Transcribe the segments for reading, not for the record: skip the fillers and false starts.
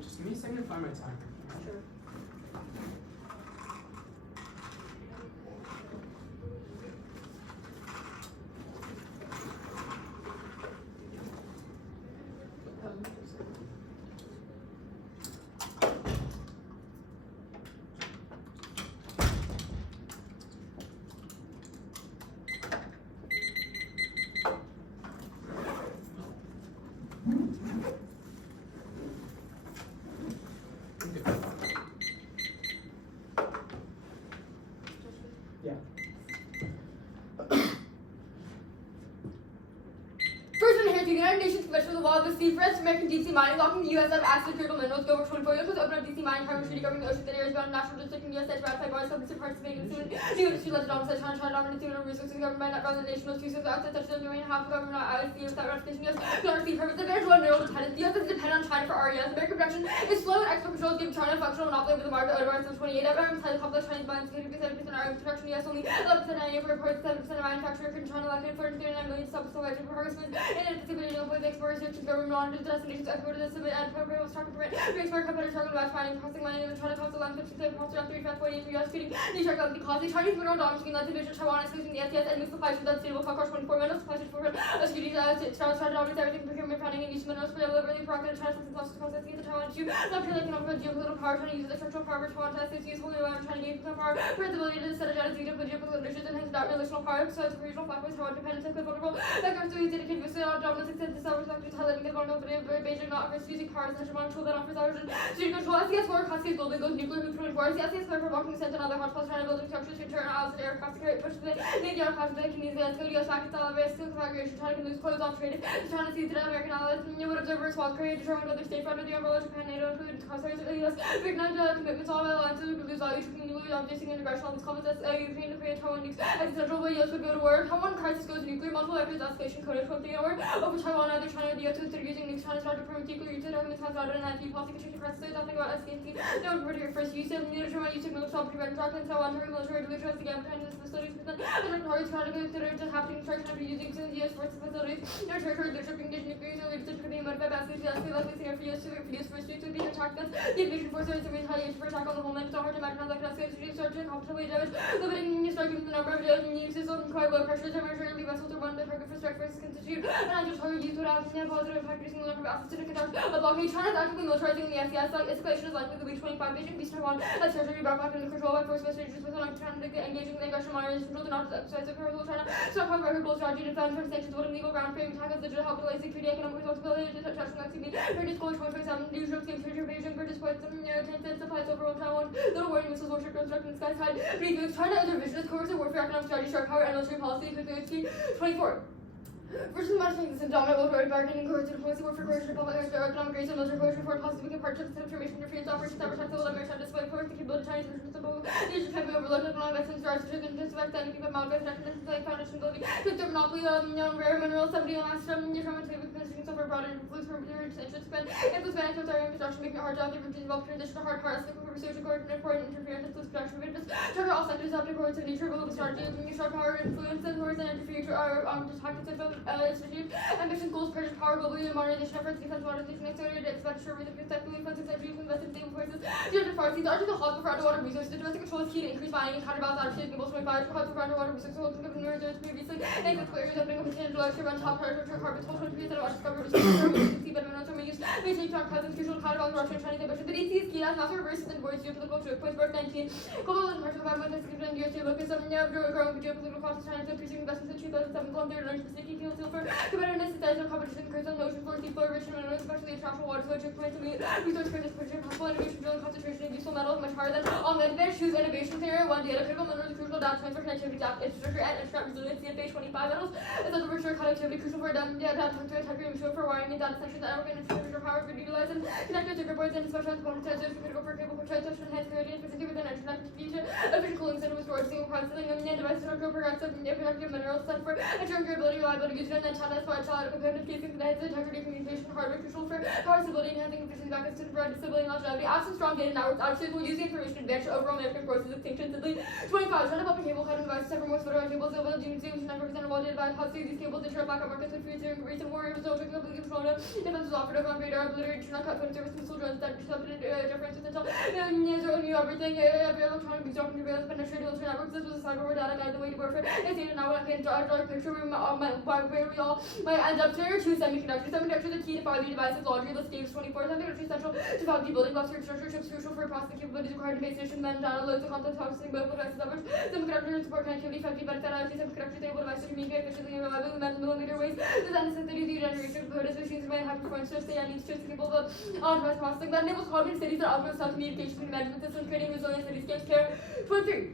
Just give me a second to find my timer. Sure. Yeah. First enhance the United Nations Convention on the Law of the Sea, France, American deep sea mining, locking the U.S. out of acid critical minerals, go over 24 years, open up deep sea mining, primary treaty governing the oceans and areas beyond national jurisdiction, U.S. to ratify bars, substantive participating in the new industry led to dominance, China dominating the resources governed by not rather the nation, most resources outside such as the remaining half of government not out of the without ratification, U.S. don't receive permits, advantage one mineral dependence, the U.S. is dependent on China for RES, American production is slow and export controls give China a functional monopoly over the market, otherwise in 28, everyone's highly complex Chinese mines, 50% iron production, U.S. only 11% annual for reports, 7% of manufacturer, China lacking 439 million substance for harvesters, and in particular, the exporters, government monitors destinations, exporters, submit and program stock and prevent, re-export competitors, target west mining, processing mining, and China costs the land 57 costs around 35, 48 for U.S. feeding, these are going to be costly. Chinese mineral dominance scheme, that's division, Taiwan, excluding the SES, and new supply chain, unstable, cost 24 minerals, supply chain 400, securities, China dominates everything, procurement, finding, and use minerals, for delivery, prerogative, China, since lost processing the Taiwan issue, not purely economic, geopolitical power, China uses the structural power, Taiwan, China states useful, Taiwan, China gains some power, for its ability to set a geopolitical conditions, and hence without relational power, so it's regional factors, Taiwan dependence, and vulnerable, that comes to use dedicated use of dominance, extends to several sectors, highlighting the vulnerability of Beijing not offers using cars, hegemonic tool that offers origin, strategic control, SES 4, Koski's building goes nuclear, who's 24, SES 5 for blocking scent and other hotspots, China building structures to turn out air, Koski push the Navy out, Koski can use the SCO, US packets, all of it, steel configuration, China can lose clothes off trade, China sees the American allies, you would observe small Korea determined other states under the umbrella, Japan, NATO, including crossfires of the US, recognize commitments, all alliances would lose value, nuclear objecting integration on this comments, Ukraine, Korea, Taiwan, nukes, as a central way, US would go to war, Taiwan crisis goes nuclear, multiple vectors, escalation, code, 20 war, over Taiwan, either China or the US would consider using nukes, China started permanent nuclear use, arguments has started an anti-policy constitution crisis, nothing about SKT, no one reported your first use of neutral use of military property, red track, and Taiwan, military delusions, the gap between the facilities, the territories, China considered to happening construction after using US forces facilities, no territory, leadership, condition, nuclear, so leadership could be modified by SKT, likely scenario for use for streets would be attacked against the invasion forces and retaliation for attack on the homeland. It's hard to imagine how that can escalate to start to competitively damage, limiting striking the number of uses on quite low pressure, temporarily vessels are one by target for strike versus constitute, and I just target use would have a positive impact reducing the number of assets to conduct a blockade. China is actively militarizing the SES, like escalation is likely to be 25 Beijing, East Taiwan, as territory brought back under control by force messages with an China engaging the aggression modernization control, the not exercise of powerful China, stockpile record goal strategy, defend from sanctions, voting legal ground frame, attack as digital help delay security, economic responsibility, detection, activity, British goal 2027, usual scheme, future Beijing, British points, and 10 supplies overall Taiwan, little warning missiles, warship, construction, sky side, reviews, China as a revisionist, coercive warfare, economic strategy, sharp power, and military policy, quickly, 24. Versus monitoring this indomitable authority bargaining coercive diplomacy warfare coercion public economic race and military coercion for policy we can partnerships information interference operations that protect the world American display force the capability Chinese missions of both these can be overlooked and long vaccines for our citizens to expect anything but malgré connections like foundation ability to the monopoly of known rare minerals 70 on last from determined to be conditioning so for broader influence from interest spend influence management with our infrastructure making it hard to outlive routines involved transition to hard ethical research and coordinate foreign interference influence production of target all sectors of the course of nature global strategy and sharp power influence and words and interfere to our tactics of institute ambition goals, purchase power, globally, modernization efforts, defense modernization, accelerated expenditure, with the effectively funding centuries, invested in stable forces, gender forces, largely the hub for underwater resources, the domestic control is key to increase mining and counterbalance out of shaping, most 25, hub for underwater resources, holding up in reserves previously, and with areas opening up in Canada, large run top priority for carbon, total 23 that are discovered, seabed minerals are used, maintain strong presence, crucial counterbalance, Russia and Chinese ambition, the DC is key, as massive reverses and voids geopolitical choke points, birth 19, global and commercial environment, and significant geopolitical, some growing geopolitical costs, China's increasing investments in 2007, Colombia, learned specific key silver, competitiveness, international competition, creates on the ocean floor, sea floor, rich in minerals, especially international water flow, check points to meet resource crisis, pressure, possible innovation, drilling concentration of useful metals much higher than all the advanced choose innovation theory. One data critical minerals crucial data transfer connectivity, data infrastructure, and extract resiliency of phase 25 metals. It's also for sure connectivity crucial for data transfer, integrity, and sure for wiring and data centers, and organ infrastructure power for utilizing connected circuit boards and special components that critical for cable for transmission, enhanced security, and specifically within interconnected future, efficient cooling center with storage, single processing, and devices are progressive and productive minerals set for ensuring durability, reliability, user, and then China is part of competitive casing that has integrity, communication, hardware crucial for power stability, enhancing efficiency, backup system for stability, and longevity. Absent strong data networks, actually will use the information advantage over American forces extinction. Simply 25. China public cable cutting devices, several more photo cables, available to use network wall data by how these cables ensure backup markets with free recent warriors, so drinking up the control defense was offered over on radar, obliterate, turn on cut, phone service, missile drones, that intercepted differences until knew everything, every electronic being dropped into surveillance, penetrated into networks. This was a cyber war data guide, the way to warfare. It's even now when I can draw a picture where we all might end up there. Two semiconductors. Semiconductors are key to 5G devices, logic, list games 24. Semiconductors essential to 5G building blocks, structure chips crucial for processing capabilities required to base station, then data loads, the content processing, mobile devices, leverage. Semiconductors support connectivity, 5G benefit, IoT semiconductors enable devices to communicate efficiently and reliably with millimeter waves. This necessity the generation of code as machines remain high performance to stay and needs to capable of on-device processing that enables coordinated cities that algorithms telecommunications and management systems, creating resilient cityscapes care. 23.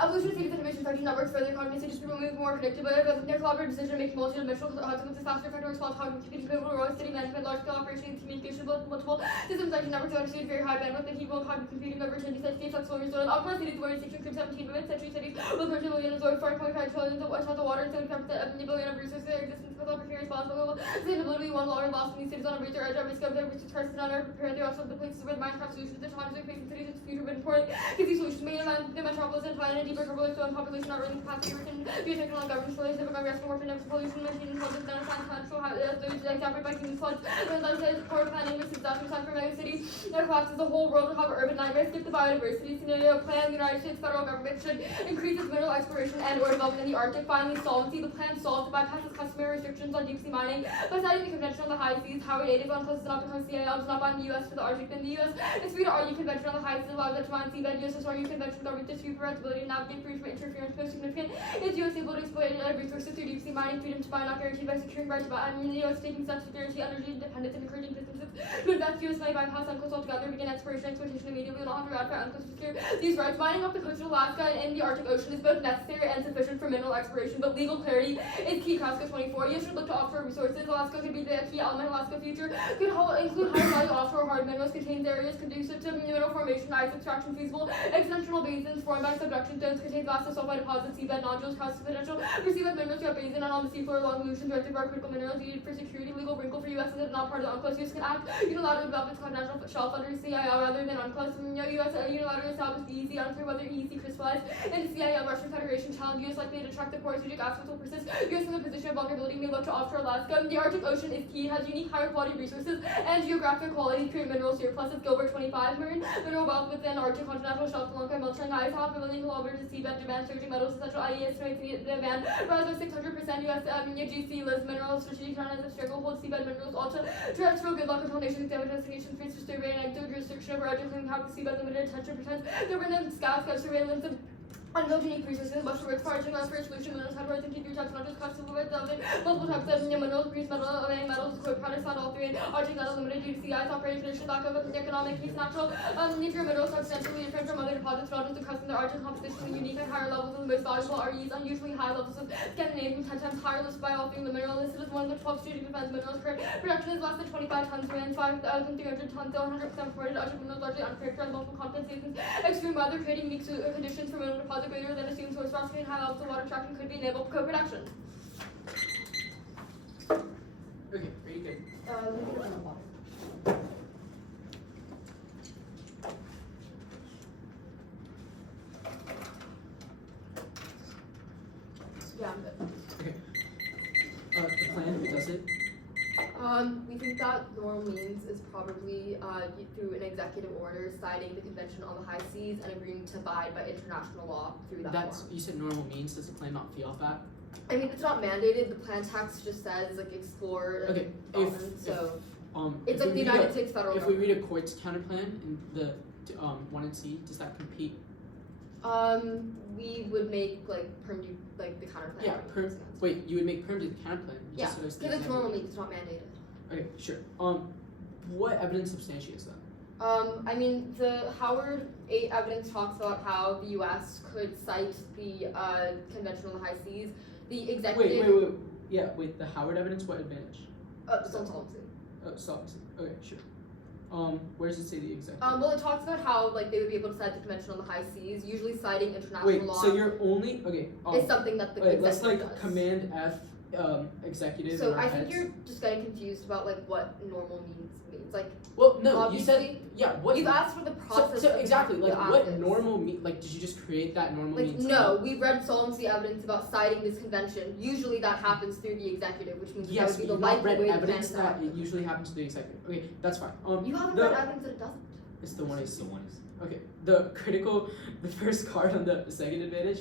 Evolution of cities information 5G networks further economy cities people move more predictable, their collaborative decision making, multi-dimensional consequences, faster factor small cognitive capable roles, city management, large scale operation, communication, multiple systems 5G networks understand very high bandwidth and capable cognitive computing over 10 state flexible restored. Optimized cities where 16 17 century cities with 13 million absorbed 4.5 trillion of water and 75% billion of resources their existence with all precarious possible sustainability, one law lost in these cities on a razor edge at risk of their research crisis on earth, preparing the also the places where the Minecraft solutions the challenges of facing cities its future but important because these solutions may land the metropolis and find a deeper turbulence on population outrunning capacity within geotechnical governance relations of aggressive warfare next pollution maintaining intelligence down science natural those example by human floods and like says core planning with disaster time for mega cities that collapses the whole world will have urban nightmares skip the biodiversity scenario plan the United States federal government should increase its mineral exploration and or development in the Arctic. Finally, solvency. The plan solves to bypass its customary restrictions on deep sea mining by citing the convention on the high seas. Howard native unclosed not because CIA does not bind the U.S. for the Arctic than the U.S. It's free to argue convention on the high seas allows it to mine seabed. U.S. historic convention government dispute for its ability to navigate free from interference most significant. Is U.S. able to exploit resources through deep sea mining? Freedom to mine not guaranteed by securing rights, but the U.S. taking steps to guarantee energy independence and encouraging businesses to invest. U.S. may bypass uncles altogether, begin exploration exploitation immediately. We don't have to ratify uncles to secure these rights. Mining off the coast of Alaska and the Arctic Ocean is both necessary and sufficient for mineral exploration, but legal clarity is key. Alaska 24. You should look to offshore resources. Alaska could be the key element. Alaska future could include high value offshore hard minerals, contains areas conducive to mineral formation, ice extraction feasible, extensional basins formed by subduction zones, contains vast sulfide deposits, seabed nodules, causes potential for seabed minerals to have basin and on the seafloor along the ocean directed for critical minerals needed for security. Legal wrinkle for U.S. is not part of the UNCLOS. U.S. can act unilaterally develop its continental shelf under CIL rather than UNCLOS. U.S. unilaterally established the EEZ, unclear whether EEZ crystallized into CIL. Russian Federation challenge U.S. likely to attract the core strategic aspects will persist. U.S. in the position of vulnerability may look to offshore Alaska. The Arctic Ocean is key, has unique higher quality resources and geographic quality, create mineral surpluses. Gilbert 25 marine mineral wealth within Arctic continental shelf along melting ice, 500,000 kilometers of seabed demand, surging metals, essential IE estimates the demand rise by 600%. U.S. GC lists mineral strategic as a struggle holds seabed minerals also terrestrial good luck until nations examine destinations face to survey and active jurisdiction over Arctic claiming half the seabed limited attention pretends government scout surveillance of unknown unique resources, much for its foraging, less for its solution, minerals, have worth and keep your types, not just cuts of it, multiple types of minerals, grease, metal, metals, quick products, not all three, and Arctic not limited due to CI's operating condition, lack of economic case, natural, nuclear minerals are substantially different from other deposits, not just because their Arctic composition with unique and higher levels of the most valuable REs, unusually high levels of Scandinavian 10 times higher listed by all three. The mineral listed as one of the 12 strategic defense minerals. Current production is less than 25 tons per 5,300 tons, 100% reported. Arctic minerals largely uncharacterized multiple compensations, extreme weather creating unique conditions for mineral deposit greater than assumed source phosphate and high levels of water tracking could be enabled for co-production. Okay, very good. Yeah, I'm good. Okay. The plan, who does it? We think that normal means is probably through an executive order citing the Convention on the High Seas and agreeing to abide by international law through that That's, form. you said normal means, does the plan not fee off that? I mean, it's not mandated. The plan text just says like explore and Okay, development, so if it's like we the read United States federal If we government. read a court's counterplan in the 1 and C, does that compete? We would make like the counterplan. Yeah, wait, you would make perm to the counterplan? Yeah, just so it's the because it's example. normal means it's not mandated. Okay, sure. What evidence substantiates that? I mean, the Howard 8 evidence talks about how the U.S. could cite the Convention on the High Seas. The executive. Wait. Yeah, wait, the Howard evidence, what advantage? Solvency. Oh, solvency. Okay, sure. Where does it say the executive? Well, it talks about how like they would be able to cite the Convention on the High Seas, usually citing international Wait, law. so you're only, okay. Is something that the Wait, let's executive like does. Command F executive. So in our I think heads. you're just getting confused about like what normal means. Like Well, no, you obviously, said what. you've asked for the process. So exactly, like what is. normal like did you just create that normal Like means? no, we've read solvency evidence about citing this convention. Usually that happens through the executive, which means Yes, that would but be the you've not likely read way evidence to that it usually happens to the executive. Okay, that's fine. You haven't the, read evidence that it doesn't. It's the one I see. The one is. Okay, the first card on the second advantage.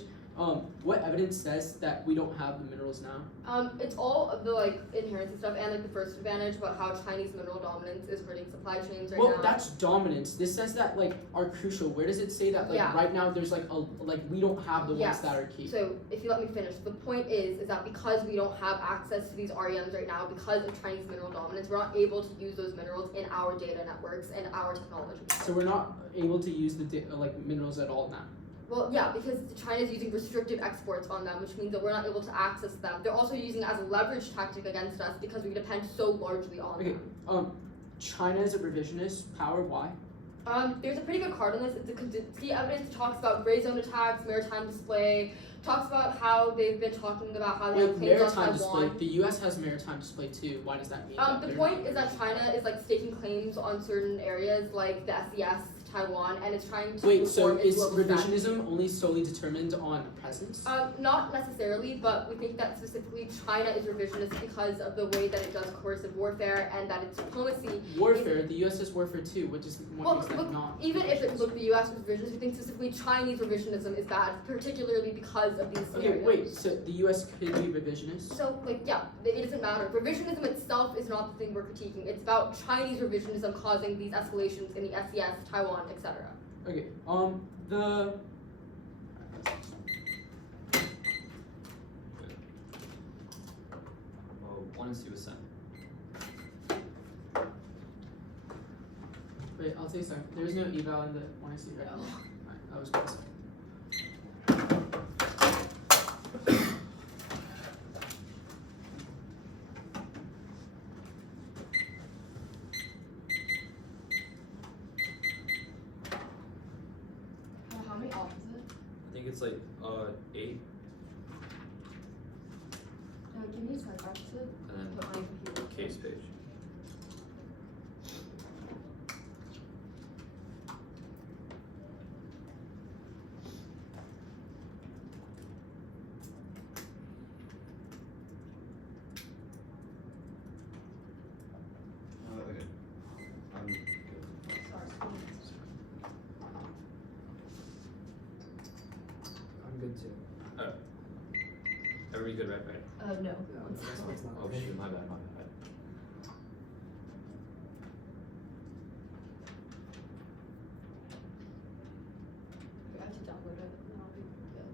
What evidence says that we don't have the minerals now? It's all of the like inherency stuff and like the first advantage about how Chinese mineral dominance is hurting supply chains right now. Well, that's dominance. This says that like are crucial. Where does it say that like Yeah. right now there's like we don't have the Yes. ones that are key? So if you let me finish, the point is that because we don't have access to these REMs right now because of Chinese mineral dominance, we're not able to use those minerals in our data networks and our technology. So we're not able to use the minerals at all now. Well, yeah, because China's using restrictive exports on them, which means that we're not able to access them. They're also using it as a leverage tactic against us because we depend so largely on them. China is a revisionist power. Why? There's a pretty good card on this. It's a Kandinsky evidence. It talks about gray zone attacks, maritime display. Talks about how they've been talking about how they have claims on maritime display. Taiwan. The U.S. has maritime display too. Why does that mean? The point is that China is like staking claims on certain areas like the SES, Taiwan, and it's trying to Wait, so reform its is global revisionism strategy. only solely determined on presence? Not necessarily, but we think that specifically China is revisionist because of the way that it does coercive warfare and that its diplomacy. Warfare. The U.S. does warfare too. What makes that not? Even if it looked the U.S. was revisionist, we think specifically Chinese revisionism is bad, particularly because of these Okay, scenarios. wait. So the U.S. could be revisionist. So, like, yeah, it doesn't matter. Revisionism itself is not the thing we're critiquing. It's about Chinese revisionism causing these escalations in the SES, Taiwan, etc. Okay. The. Well, 1 and 2 is sent. Wait, I'll take a second. There's no eval in the one I see right now. Alright, I was gonna say. How many off is it? I think it's like 8, No, give me a second. I have to and put my computer. then case page. Okay. I'm good. Sorry. I'm good too. Everybody good, right? No. No, this one's not. Oh shoot, my bad. I have to download it. And I'll be good.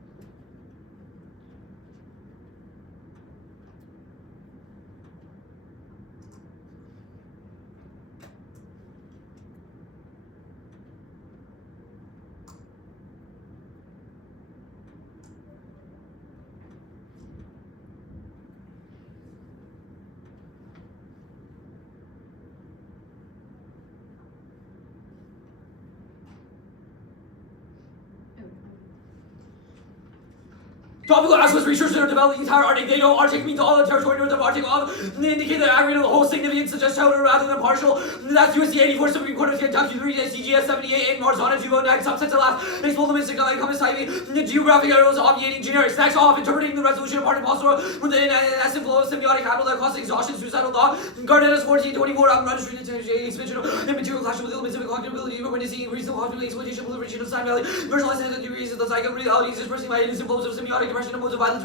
Tropical aspects research that are developing the entire Arctic. They know Arctic means all the territory north of Arctic off. They indicate the aggregate of the whole significance, such as total rather than partial. That's USC 84, Supreme Court of Kentucky 3, CGS 78, 8, Mars on 209, subsets of last. Baseball limits, compass typing, the geographic arrows, obviating generic snacks off, interpreting the resolution of party possible with the essence flow, symbiotic capital that causes exhaustion, suicidal thought. Garnettas 1424, I'm running street expansion of immaterial clash with limits of cognibility, witnessing reasonable cognitive exploitation, proliferation of Sign Valley, personalized degrees of the psychic realities, expressing my innocent flows of symbiotic depression and modes of violence,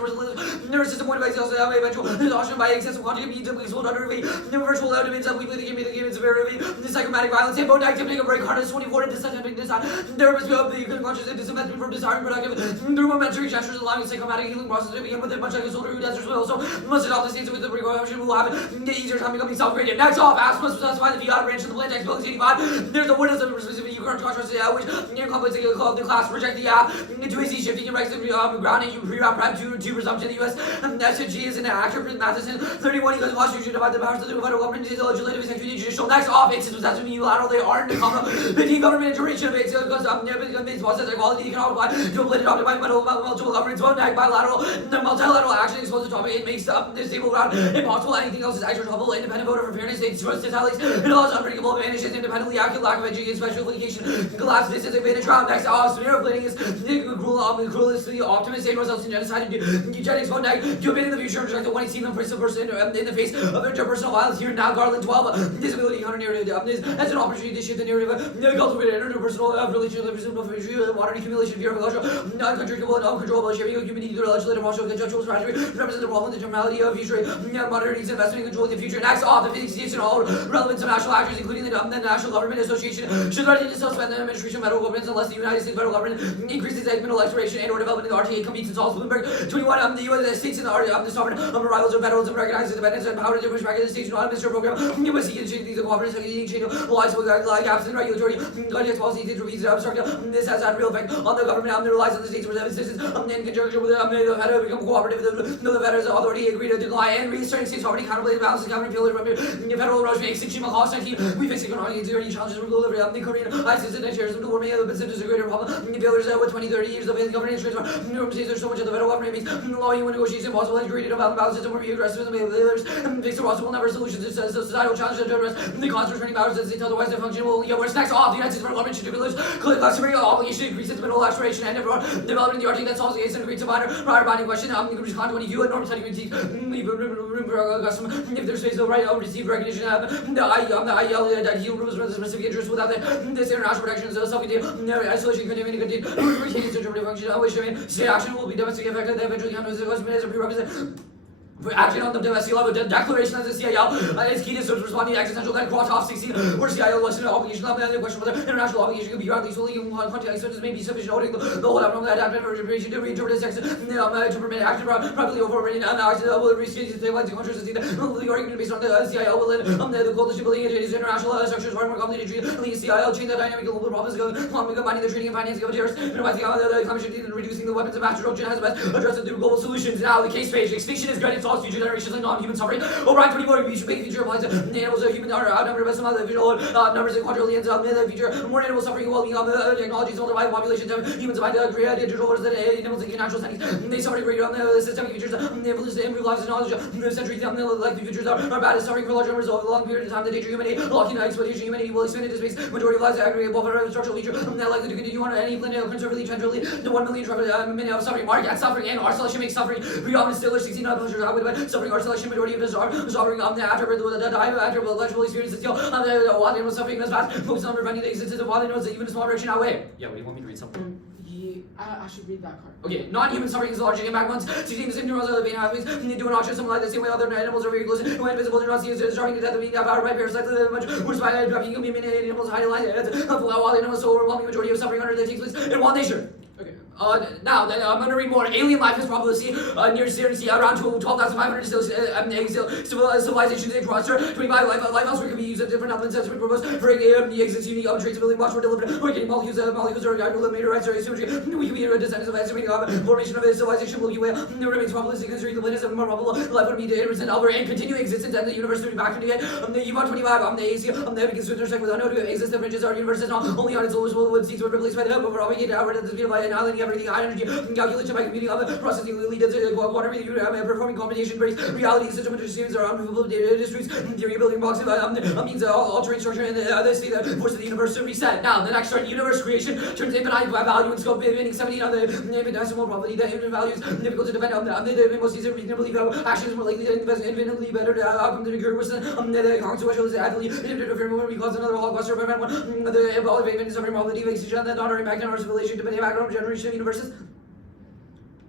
nervous system pointed by eventual exhaustion by excessive quantity of means of explode under me, virtual elements of weekly the game is very the psychomatic violence, hippo activity of break harness 24 to dissenting this therapist of the unconscious and disinvestment from desiring productive through momentary gestures allowing psychomatic healing process to begin with it, much like a soldier who does well, so must adopt the states with the precaution will have it easier time becoming self-created. Next off, ask must specify the fiat branch of the Blantex Books 85. There's the windows of specific current contrast which near complex called the class project the app into a Z shifting and rex grounding ground prime to presumption in the U.S. SG is an actor, Matheson. 31, he goes, Washington divide the powers of the federal government, the legislative, executive, judicial. Next off, it's possessive, unilateral, they are in the common. 15 government intervention of it, goes up, it's process equality, economic apply to a blended opted by multiple governments, one act bilateral, the multilateral action exposed to topic, it makes the stable ground impossible, anything else is extra trouble, independent voter for fairness, states, totalities, it allows unbreakable advantages, independently accurate, lack of education, special education, collapse, this is advantage ground. Next off, smear of planning is cruelty, optimism, results in genocide, eugenics, one act, to abandon the future, project the one seen them person in the face of interpersonal violence here now, Garland 12, disability counter narrative, as an opportunity to shift the narrative, cultivate interpersonal relationship, water accumulation, fear of culture, uncontrollable and uncontrollable sharing of human needs, legislative martial conjunctural strategy, represent the problem, the generality of future, modernities, investment in controlling the future, and acts off the physics and all relevant to national actors, including the National Government Association, should threaten to suspend the administration of federal governments unless the United States federal government increases segmental exploration and or development in the RTA competes in Saul Bloomberg. 21, the U.S. states in the sovereign arrivals of federalism recognizes independence and power to push back in the states not administer program. U.S. the cooperative chain of lies with gaps in regulatory guidance policies intervenes obstruct. This has had real effect on the government and relies on the states for seven citizens in conjunction with the federal become cooperative. The federal authority agreed to decline and restarting states already accountability balance government federal erosion extinction cost 19. We face economic insecurity challenges from global the Korean ISIS and terrorism to warming of the Pacific is a greater problem. Failures with 20-30 years of government transfer. There's so much of the federal government means law you negotiation possible and created a balance system where you address the failures face possible number of solutions to societal challenges to address the cost of returning powers that states otherwise they function will get worse. Next off, the United States federal government should do customary obligation to increase its mineral exploration and development in the Arctic that solves the case and agreed to prior binding question. You can respond to 22 and normal study leave room for custom if there's space the right of received recognition the IEL that he rules for the specific interest without this international protection is self-contained isolation continuing to contain retaining its interpretive function which state action will be domestically effective that eventually counts as a prerequisite for action on the domestic level, the declaration as the CIL is key to responding to existential that cross off 16 where CIL listed obligation of the question whether international obligation could be granted solely in context such as may be sufficient noting the whole outcome that adaptive interpretation to reinterpret the text to permit action properly overridden and will restate the stabilize the contrast the argument based on the CIL will the coalition building into international structures far more complicated the CIL change the dynamic global problems combining the trading and finance of terrorists minimizing the commission and reducing the weapons of mass destruction has best addressed through global solutions. Now the case page extinction is granted to future generations and non-human suffering. O'Brien 24, we should make future applies to animals of human are outnumbered by some other visual numbers and quadrillions of the future. More animals suffering will become technologies will divide populations of humans by the create digital orders that animals in natural settings. They suffer greater on the systemic features. They evolve to improve lives and knowledge. The centuries like the futures are bad as suffering for large numbers over a long period of time. The danger humanity, locking exploitation humanity will expand into space. Majority of lives aggregate above a structural feature. Not likely to continue on any planet conservatively, trendrily, the 1 million minute of suffering. Mark at suffering and our selection makes suffering. Predominant still 16 pleasures out with suffering. Our selection majority of us are suffering on the after the legible experience still while they were suffering as fast. Focus on preventing the existence of while they know that even a small direction outweigh. Yeah, what do you want me to read something? I should read that card. Okay, non-human suffering is the large impact ones. Seeking the same neurons of the pain pathways. They do an autism like the same way other animals are very close. When invisible, they're not seen as starving to death of being devoured by parasites. Much worse by dropping human animals hiding like while they know so overwhelming majority of suffering under that takes place in one nature. Okay. Now, I'm going to read more. Alien life has probability near certainty around 12,500 civilizations across Earth. 25 life elsewhere can be used at different elements as we propose for the existence unique of traceability much more deliberate. We're getting molecules are guided with meteorites or symmetry. We can be descendants of estimating formation of a civilization Milky Way. There remains probabilistic considering the latest and more probable life would be to 8% over and continue existence and the universe to be back into it. The U-1 25, the AC, the evidence to intersect with unknown to exist the fringes our universe is not only on its lowest would cease to replace by the hope of propagated outward at the speed of light and island everything high energy calculation by computing other processing lead to quantum performing computation-based reality system interactions are unprovable data districts theory building blocks means altering structure and the state that forces the universe to reset. Now the next turn universe creation turns infinite value and scope meaning 17 on the infinitesimal probability that infinite values difficult to defend on the most easy reasonably actions more likely to invest infinitely better outcome to occur with the consequential is athlete interference because another holocaust or prevent one the evaluation is suffering probability of extinction that not impact on our civilization to many background generation of universes.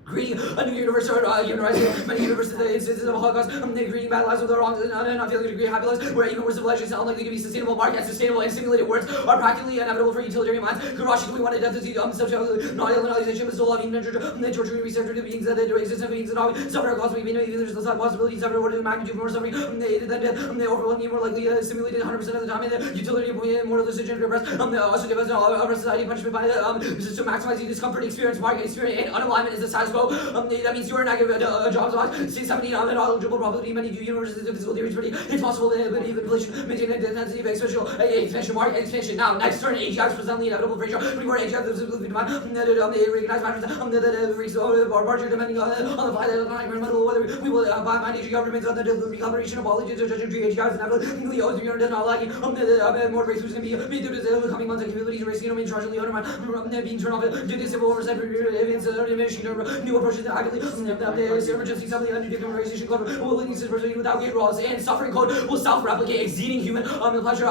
Creating a new universe or humanizing many universes the instances of a Holocaust, creating bad lives with their wrongs and not failing to create happy lives where even more civilizations are unlikely to be sustainable. Market sustainable and stimulated words are practically inevitable for utilitarian minds. Kurashikally wanted death to see subject not alienation but soul of even torturing research to beings that there exist and beings that all suffer a cause we know even there's the possibility suffer order of magnitude more suffering they aided than death they overwhelmingly more likely stimulated 100% of the time and the utility of more religion and repress also give us our society punishment by to maximize the discomfort experience market experience and unalignment is the satisfaction quo. That means you are not given jobs on 670 knowledgeable probability many universities of physical theory pretty. It's possible that inflation maintain the intensity of expansion mark expansion. Now next turn AGI's presently inevitable ratio. Before AGI the visibility demand the recognized matters that freaks larger depending on the fly that electronic metal whether we will buy my nature governments on the recalibration of all AGI's inevitably owes the does not like more breakthroughs can be made through the coming months and capabilities racing in charge of the undermine being turned off due to civil oversight evidence diminishing new approaches that actively the emergency some of the undertaken organization code will lead to pursuing without gate laws and suffering code will self-replicate exceeding human the pleasure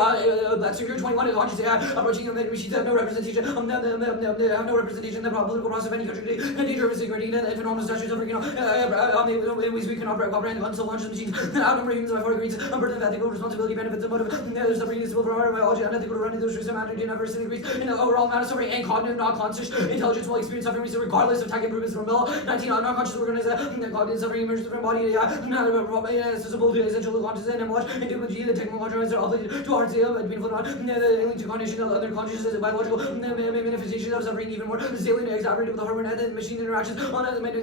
that's figure 21 is conscious approaching the machines have no representation have no representation the political process of any country the nature of a security and enormous statutes of in ways we cannot comprehend until launch machines outnumber humans by 4 degrees burden of ethical responsibility benefits and motive the suffering is civil biology unethical running those risks amount to never degrees in the overall amount of suffering and cognitive non-conscious intelligence will experience suffering regardless of tech improvements from below 19 non-conscious organization cognitive suffering emerges from body not accessible to essential conscious and knowledge and technology the technologies are all to hard to painful not link to cognition of other consciousness biological manifestations of suffering even more salient exacerbated with the hardware and machine interactions on the mental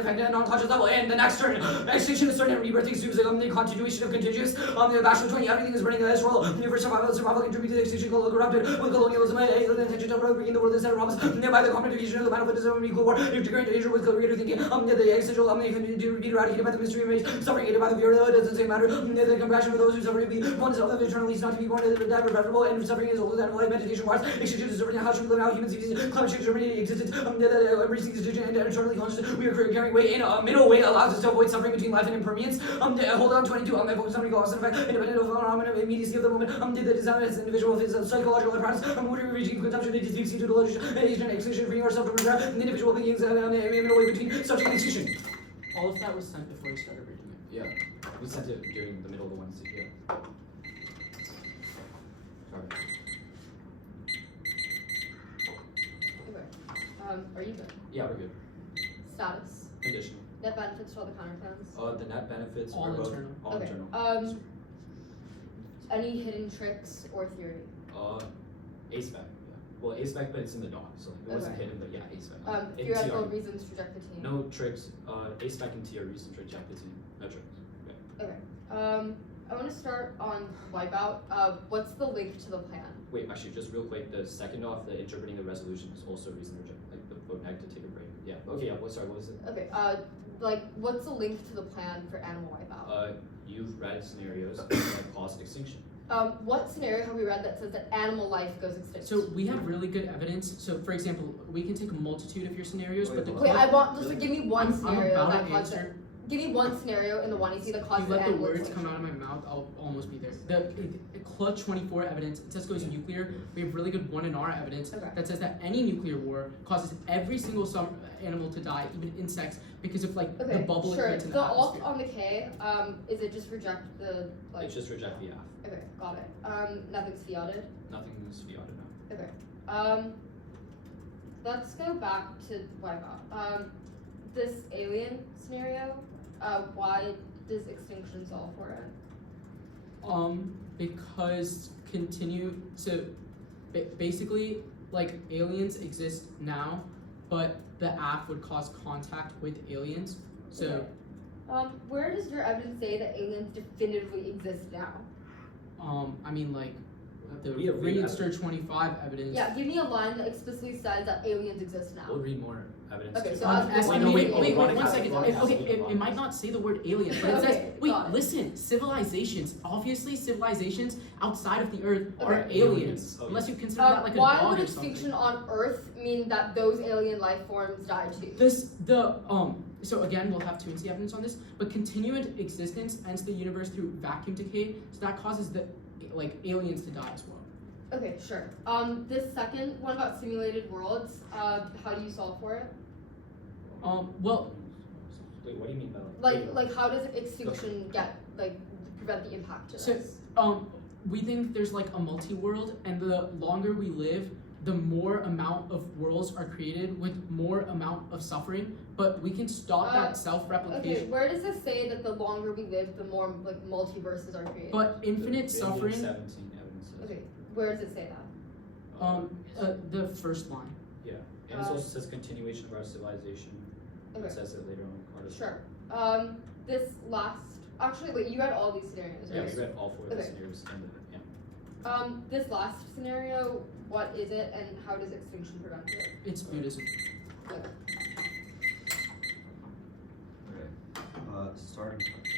affect non-conscious level and the next turn extinction is certain rebirth assumes the continuation of continuous the bachelor 20 everything is running this role for survival contribute to the extinction corrupted with colonialism alien intention of bringing the world instead of promise by the common division of the battlefield of equal war integrating danger with greater thinking the existential be eradicated by the mystery of age suffering aided by the fear of it doesn't matter the compassion for those who suffer to be one is of eternally not to be born to die irreparable and suffering is older than life meditation wise extinction is different how should we live out human species climate change germinating existence embracing extinction and eternally conscious we are carrying weight in a middle weight allows us to avoid suffering between life and impermanence hold on 22 somebody calls in effect independent of phenomenon immediacy of the moment the design as an individual is a psychological apparatus what are we reaching consumption it is deep seated illusion extinction freeing ourselves from regret and individual beings middle way between such an extinction. All of that was sent before you started reading it. Yeah. We sent it during the middle of the Wednesday. Yeah. Sorry. Okay. Are you good? Yeah, we're good. Status. Conditional. Net benefits to all the counterplans. The net benefits All are both internal. all Okay. internal. Any hidden tricks or theory? A-spec. Yeah. Well, A-spec, but it's in the doc, so like, it wasn't Okay. hidden, but yeah, A-spec. In Theoretical TR. reasons to reject the team. No tricks. A-spec and TR reasons to reject the team. No tricks. Okay. Okay. I want to start on Wipeout. What's the link to the plan? Wait, actually, just real quick, the second off, the interpreting the resolution is also a reason to reject, like the vote neg to take a break. Yeah. Okay. Yeah. Sorry. What was it? Okay. What's the link to the plan for animal wipeout? You've read scenarios that cause extinction. What scenario have we read that says that animal life goes extinct? So we have really good evidence. So for example, we can take a multitude of your scenarios, but the Wait, I want just to give me one I'm scenario about that to causes it. answer. Give me one scenario in the one you see that If causes you let the animal words extinction. come out of my mouth, I'll almost be there. The Club 24 evidence, it says goes nuclear. We have really good 1NR evidence Okay. that says that any nuclear war causes every single animal to die, even insects, because of like the bubble it sure. creates in The the alt atmosphere. on the K, is it just reject the like? It's just reject the F. Okay, got it. Nothing's fiated. Nothing is fiated now. Okay. Let's go back to Wipeout. This alien scenario, why does extinction solve for it? Because basically, like aliens exist now, but the app would cause contact with aliens. So, Where does your evidence say that aliens definitively exist now? I mean, like the We have Readster 25 evidence. Yeah, give me a line that explicitly says that aliens exist now. We'll read more evidence. Okay, too. so I'll- Wait, Wait, one Veronica, second. Veronica, Okay, Veronica. it might not say the word aliens, but it says, Okay, wait, got it. listen, civilizations, obviously civilizations outside of the Earth are Okay. aliens, Okay. unless you consider that like a Why dog would or something. extinction on Earth mean that those alien life forms die too? So again, we'll have 2 evidence on this, but continued existence ends the universe through vacuum decay, so that causes the aliens to die as well. Okay, sure. This second one about simulated worlds, how do you solve for it? Well, Wait, what do you mean by Like how does extinction prevent the impact to So- this? we think there's like a multi-world, and the longer we live, the more amount of worlds are created with more amount of suffering, but we can stop that self-replication. Okay, where does this say that the longer we live, the more like multiverses are created? But infinite the suffering, 17 evidence says. Okay, where does it say that? the first line. Yeah. And it also says continuation of our civilization. Okay. It says it later on. Part of it. Sure. This last. Actually, wait. You read all these scenarios, Yeah, right? we read all 4 of the Okay. scenarios. And yeah. This last scenario. What is it, and how does extinction prevent it? It's Buddhism. Okay. Okay. Starting time. Okay.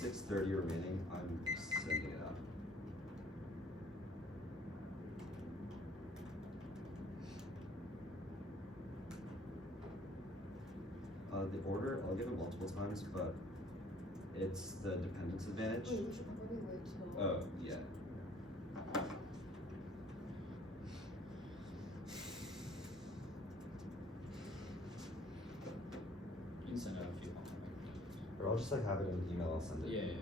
6:30 remaining. I'm sending it out. The order, I'll give it multiple times, but it's the dependence advantage. Wait, we should probably wait till. Oh, yeah. You can send out if you want. Or I'll just like have it in an email, I'll send it. Yeah, yeah, yeah.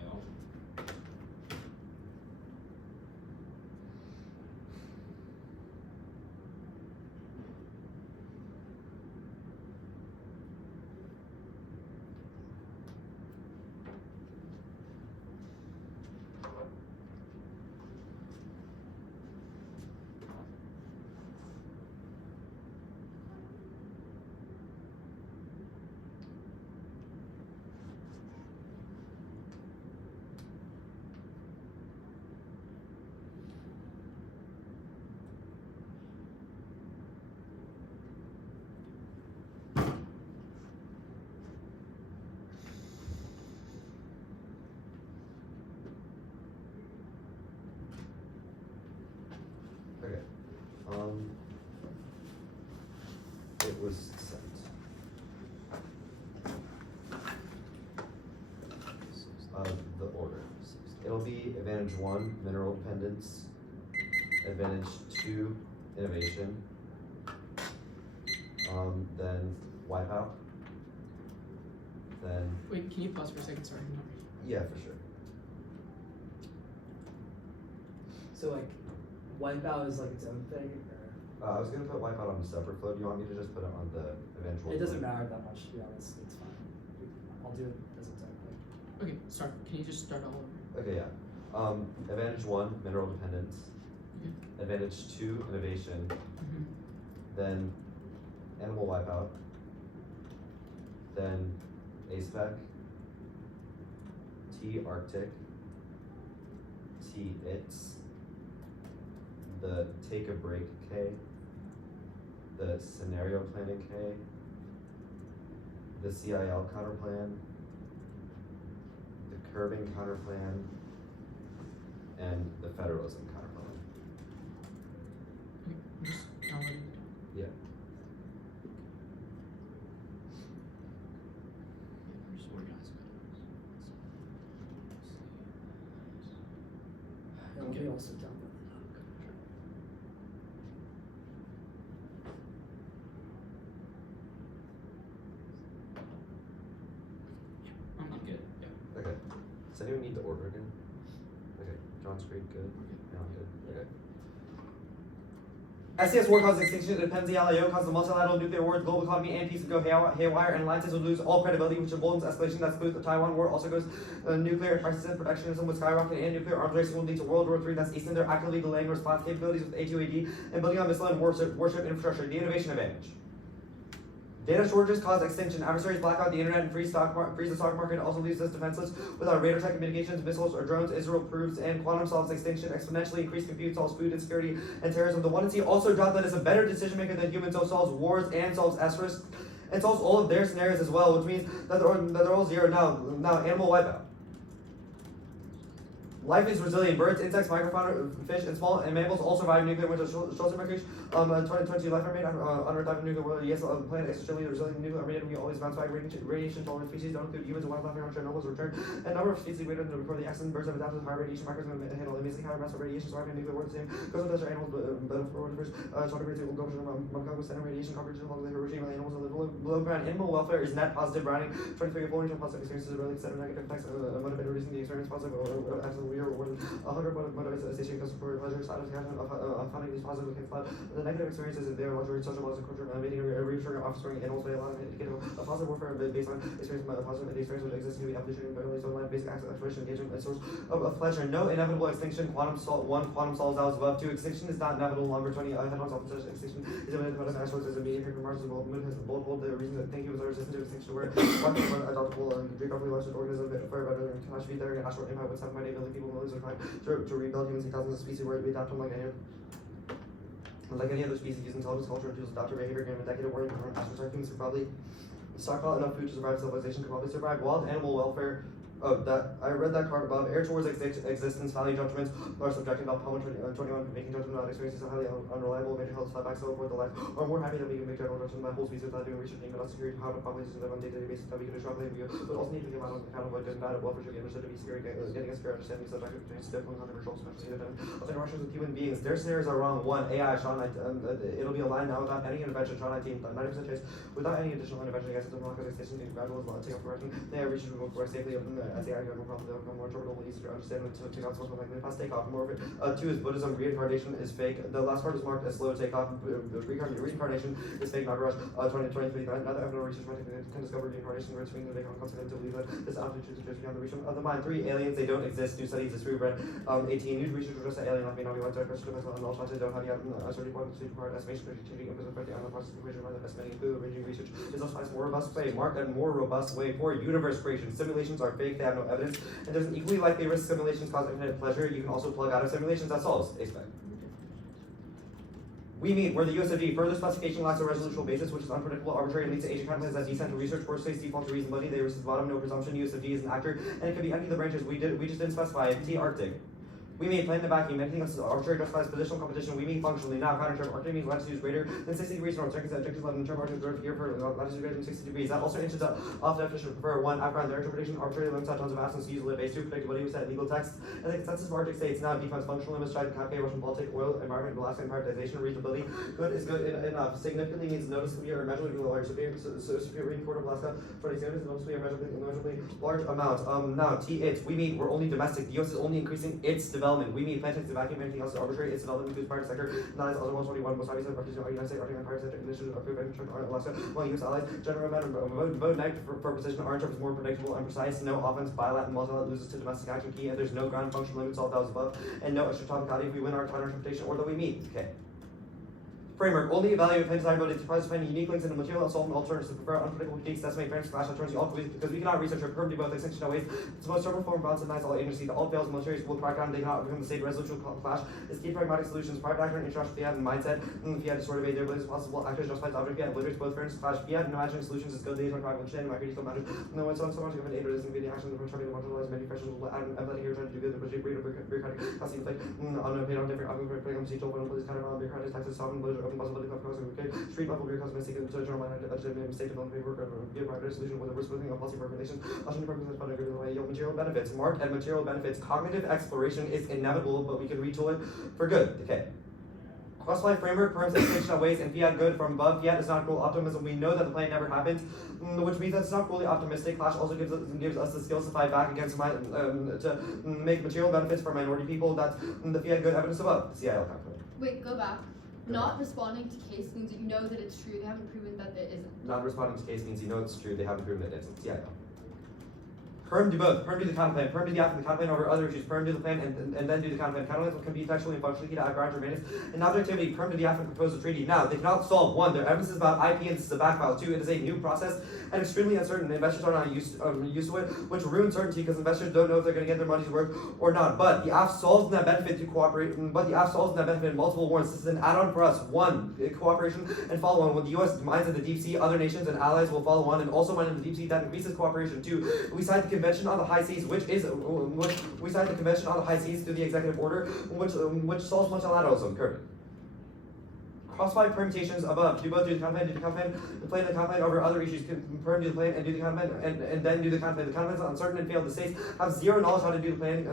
be advantage 1, mineral dependence, advantage 2, innovation, then wipeout, then, Wait, can you pause for a second? Sorry. yeah, for sure. So like, wipeout is like its own thing, or I was gonna put wipeout on a separate flow. Do you want me to just put it on the eventual? it doesn't flow? matter that much to be honest. It's fine. I'll do it as its own thing. Okay, start. Can you just start all over? Okay, yeah. Advantage 1, mineral dependence. Mhm. Advantage 2, innovation. Mm-hmm. Then animal wipeout. Then A-spec. T Arctic. T its. The take a break K. The scenario planning K. The CIL counterplan. The curbing counterplan. And the federalism counterplan. Okay, I'm just downloading. Yeah. I'm just organizing And let me also download it. I'm good. Yeah. Okay. Does anyone need the order again? Okay. John's great, good. Yeah, I'm good. Okay. SCS war causes extinction, it depends the LIO causes the multilateral nuclear war, global economy and peace would go haywire, and alliances would lose all credibility, which emboldens escalation. That includes the Taiwan war, also goes nuclear crisis and protectionism would skyrocket, and nuclear arms racing will lead to World War III. That's Eastern. They're actively delaying response capabilities with A2AD and building on missile and warship infrastructure. The innovation advantage. Data shortages cause extinction. Adversaries black out the internet and freeze the stock market. Also leaves us defenseless without radar tech communications, missiles, or drones. Israel proves, and quantum solves extinction. Exponentially increased compute solves food insecurity and terrorism. The one and C also dropped that is a better decision maker than humans, so solves wars and solves S-risk and solves all of their scenarios as well, which means that they're all zero now. Now animal wipeout. Life is resilient. Birds, insects, microfauna, fish, and small and mammals all survive nuclear winter. Schultz-Mercury, 2022 life remain under attack of nuclear world. Yes, the planet is extremely resilient. Nuclear armageddon. We always bounce back. Radiation tolerant species don't include humans and wildlife. Chernobyl return. And number of species greater than before the accident. Birds have adapted to high radiation. Microbes handle amazing high amounts of radiation. Surviving nuclear war. The same goes with other animals, but for first, chocolate will go to center radiation coverage along with the regime of animals on the below ground. Animal welfare is net positive. Browning 23 4 positive experiences really set of negative effects. Motivated reducing the experience positive or absolutely rewarded. 100 motivation comes for pleasure, satisfaction of finding these positive can flood. The negative experiences is their luxury, social laws, and culture, mating, reassuring, offspring, animals may allow indicative of positive warfare based on experience, positive the experience would exist in the evolution, but only so basic acts of exploration, engagement, a source of pleasure. No inevitable extinction. Quantum solves out above 2. Extinction is not inevitable. Longer 20 head-ons off such extinction is imminent. But as sources of media from Mars, the moon has bold the reason that thinking was resistant to extinction were adoptable and geographically large organism for better and catastrophe there and astral impact with 7.8 billion people, millions of time to rebuild humans and thousands of species where we adapt them like any other species using intelligence, culture, and tools, adapt their behavior, and a decade of warning from astral humans could probably stockpile enough food to survive. Civilization could probably survive. Wild animal welfare. Oh, that I read that card above. Air towards existence, value judgments are subjecting about Palmer 21, making judgment about experiences highly unreliable, major health setbacks, so forth. The life are more happy that we can make general judgment about whole species without doing research, even about security, how to populations live on a day-to-day basis that we can extrapolate view, but also need to give out on account of what good and bad of welfare should be understood to be scary, getting a scary understanding subjective to different controversial, especially of interactions with human beings. Their scenarios are wrong. 1. AI, Sean, it'll be a line now without any intervention. Sean 19, 90% chase without any additional intervention. I guess it's a rocket station in gradual take off correction. They have reached to move forward safely as the AI no problem. More interpretable, easier to understand when to take off something like fast takeoff. More of it. 2 is Buddhism. Reincarnation is fake. The last part is marked as slow takeoff. Reincarnation is fake, not rush. 2023. Neither evidence research can discover reincarnation, where it's being they become consequent to believe that this altitude is beyond the reach of the mind. 3 aliens. They don't exist. New studies disprove. 18 new research suggests that alien life may not be widespread. Question depends on all shots. They don't have yet a certain point to require estimation of changing inputs affecting on the process of equation. Rather estimating include ranging research is also a more robust way. Marked and more robust way for universe creation. Simulations are fake. They have no evidence, and there's an equally likely risk simulations cause infinite pleasure. You can also plug out of simulations that solves A-spec. We mean where the USFG further specification lacks a resolutional basis, which is unpredictable, arbitrary, and leads to agent content that decent to research. Worst case default to reasonability. They resist bottom, no presumption. USFG is an actor, and it could be any of the branches. We just didn't specify. T Arctic. We may plan the vacuum. Anything else is arbitrary, justifies positional competition. We may functionally. Now, counter term arctic means latitude is greater than 60 degrees north. Circumstance objectives 11 term arctic growth here for latitude greater than 60 degrees. That also enters off the definition of prefer. 1. After their interpretation, arbitrary limits on tons of absence use limit base 2. Predictability was set in legal texts. And the consensus of Arctic states now defines functional limits, tried to Cafe, Russian Baltic, oil, environment, Alaskan privatization, reasonability. Good is good enough. Significantly means noticeably or immeasurably large. Superior Court of Alaska for example is noticeably or immeasurably large amount. Now T it. We mean we're only domestic. The US is only increasing its development. We mean planting the vacuum, anything else is arbitrary. Its development includes private sector. Not as other 121 most obvious United States Arctic Empire sector initiative approved and Alaska. While US allies general matter vote negative for position. Our term is more predictable and precise. No offense, bilateral, multilateral loses to domestic action key, and there's no ground function limits all those above, and no extra topicality if we win our counter interpretation or that we meet. Okay. Framework only evaluate plans ability to price find unique links in the material and solve alternatives to prefer unpredictable techniques, estimate frames, clash alternatives, all because we cannot research or confirm both extinction ways. It's the most terminal form balance and nice all agency. The all fails materials will crack down, they cannot become the state resolution clash. Is key pragmatic solutions, private actor and international fiat and mindset. Fiat is sort of a their abilities possible actors justifies object fiat, obliterates both frames, clash fiat and imagining solutions is good days when private understanding my critical matters. No one so much given aid or doesn't be the action of the returning marginalized manufacturers will add empathy here trying to do good, but breed of bureaucratic cost inflate on paid on different argument for income seat over police kind of bureaucratic taxes sovereign budget open possibility of cost. Okay, street level beer cosmetic to a general mind mistake development paperwork or give private solution with a risk withing of policy regulations. Option purposes fund agree with the way yield material benefits. Mark and material benefits. Cognitive exploration is inevitable, but we can retool it for good. Okay. Cross-fly framework permits extinction of waste and fiat good from above. Fiat is not cruel optimism. We know that the plan never happens, which means that it's not cruelly optimistic. Clash also gives us the skills to fight back against to make material benefits for minority people. That's the fiat good evidence above. CIL calculator. Wait, go back. Not responding to case means that you know that it's true. They haven't proven that it isn't. Not responding to case means you know it's true. They haven't proven it isn't. CIL. Perm do both. Perm do the counter plan. Perm do the after the counter plan over other issues. Perm do the plan and then do the counter plan. Counter plans can be textually and functionally key to aggregate remains. And objectivity, perm do the after propose a treaty. Now, they cannot solve one. Their evidence is about IP and this is a backfile. Two, it is a new process and extremely uncertain. Investors are not used to it, which ruins certainty because investors don't know if they're going to get their money's worth or not. But the AF solves in that benefit to cooperate. But the AF solves in that benefit in multiple warrants. This is an add-on for us. One, cooperation and follow on. When the U.S. mines in the deep sea, other nations and allies will follow on and also mine in the deep sea. That increases cooperation. Two, we signed the Convention on the High Seas, which we signed the Convention on the High Seas through the executive order, which solves multilateralism. Kirby. Cross-fly permutations above. Do both do the counter plan, do the counter plan, the plan and the counter plan over other issues. Perm do the plan and do the counter plan and then do the counter plan. The counter plan is uncertain and failed. The states have zero knowledge how to do the plan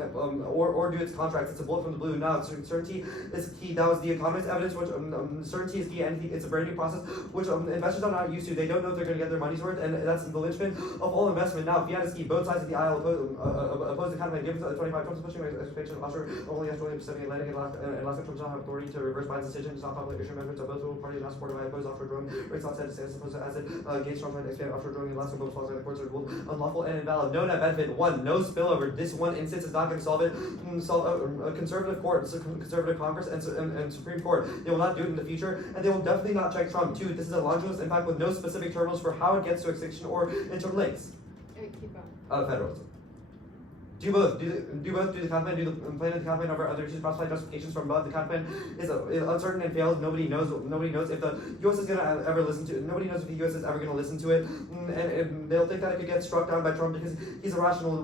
or do its contracts. It's a bullet from the blue. Now certainty is key. That was the economist evidence, which certainty is key and it's a brand new process which investors are not used to. They don't know if they're going to get their money's worth, and that's the linchpin of all investment. Now fiat is key. Both sides of the aisle oppose the counter plan. Given 25 Trump's pushing expansion of offshore only has 20% Atlantic and Alaska Trump does not have authority to reverse Biden's decision to stop public issue measures. So both parties not supported by opposed offshore drilling. Rates offset as opposed to acid. Gates Trump trying to expand offshore drilling in Alaska. Both falls by the courts are ruled unlawful and invalid. No net benefit. One, no spillover. This one instance is not going to solve it. Solve a conservative court, conservative Congress, and Supreme Court. They will not do it in the future, and they will definitely not check Trump. Two, this is a longitudinal impact with no specific terminals for how it gets to extinction or interlinks. Alright, keep going. Federalism. Do both. Do the counter plan, do the plan of the counter plan over other issues, classified justifications from above. The counter plan is uncertain and fails. Nobody knows if the U.S. is going to ever listen to it. Nobody knows if the U.S. is ever going to listen to it. And they'll think that it could get struck down by Trump because he's irrational.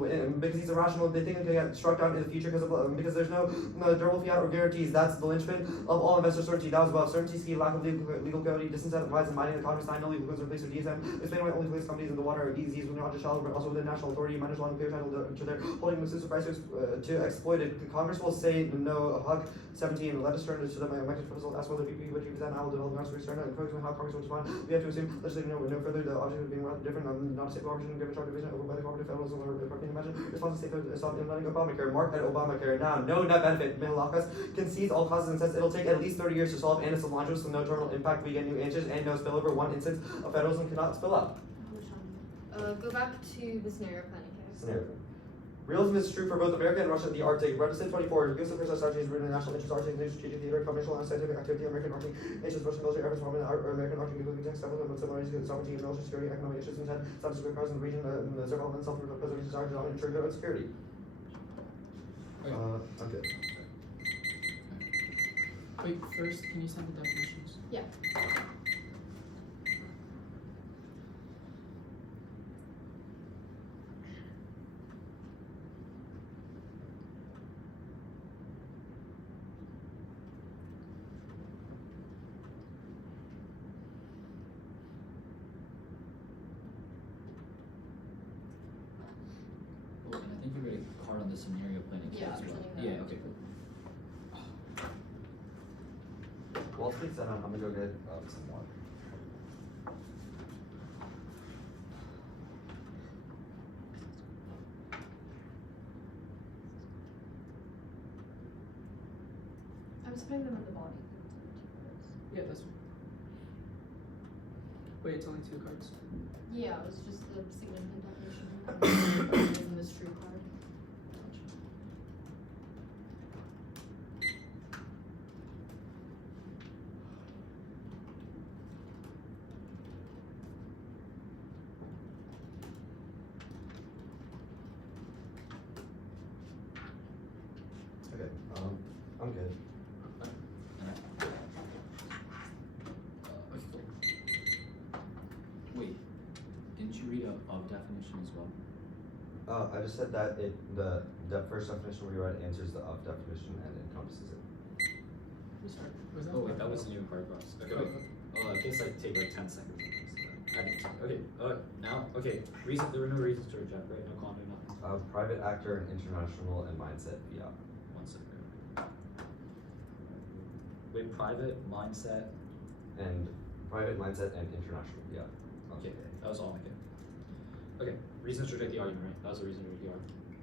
They think it could get struck down in the future because there's no durable fiat or guarantees. That's the linchpin of all investor certainty. That was above. Certainty is key. Lack of legal clarity, disincentivize in mining economies. Nine no legal goods replaced with DSM. Explain why only place companies in the water are EZs when they're not just shallow, but also within national authority. Miners long clear title to their holding the exclusive prices to exploit it. Congress will say no. Hug 17. Let us turn to them. My message proposal. Ask whether PP would use that. I will develop an answer. Turn and focus on how Congress will respond. We have to assume legislative no further. The object of being rather different. Not a state cooperation. Given charge division over by the cooperative federalism or parking imagine. Response to state stop implementing Obamacare. Mark at Obamacare. Now, no net benefit. Middle concedes all causes and says it'll take at least 30 years to solve, and it's a longitudinal, so no terminal impact. We get new inches and no spillover. One instance of federalism cannot spill up. Go back to the scenario planning case. Scenario. Realism is true for both America and Russia in the Arctic. Reticent 24. U.S. affairs strategies rooted in national interest, Arctic strategic theater, conventional and scientific activity, American Arctic nations, Russian military efforts, American Arctic nuclear text, several similarities to sovereignty, military security, economic issues, intent, status of powers in the region, self-development, self-preservation, desire, development, trigger, and security. I'm good. Wait, first, can you send the definitions? Yeah. Yeah, as well. something Yeah. that- Okay. Cool. While speaks, then I'm gonna go get some water. I'm just putting them in the body. Yeah, that's. Wait, it's only 2 cards. Yeah, it was just the significant definition in this true card. Okay, I'm good. Okay. Cool. Wait. Didn't you read a of definition as well? I just said that the first definition we read answers the of definition and encompasses it. Restart. Was that? Oh wait, that was new paragraphs. Okay. Wait. I guess take like 10 seconds. I didn't. Okay. Now. Okay. Reason. There were no reasons to reject, right? No comment. Nothing. Private actor, international, and mindset. Yeah. 1 second. Wait. Private mindset. And private mindset and international. Yeah. Okay. That was all I get. Okay. Reasons to reject the argument, right? That was the reason to reject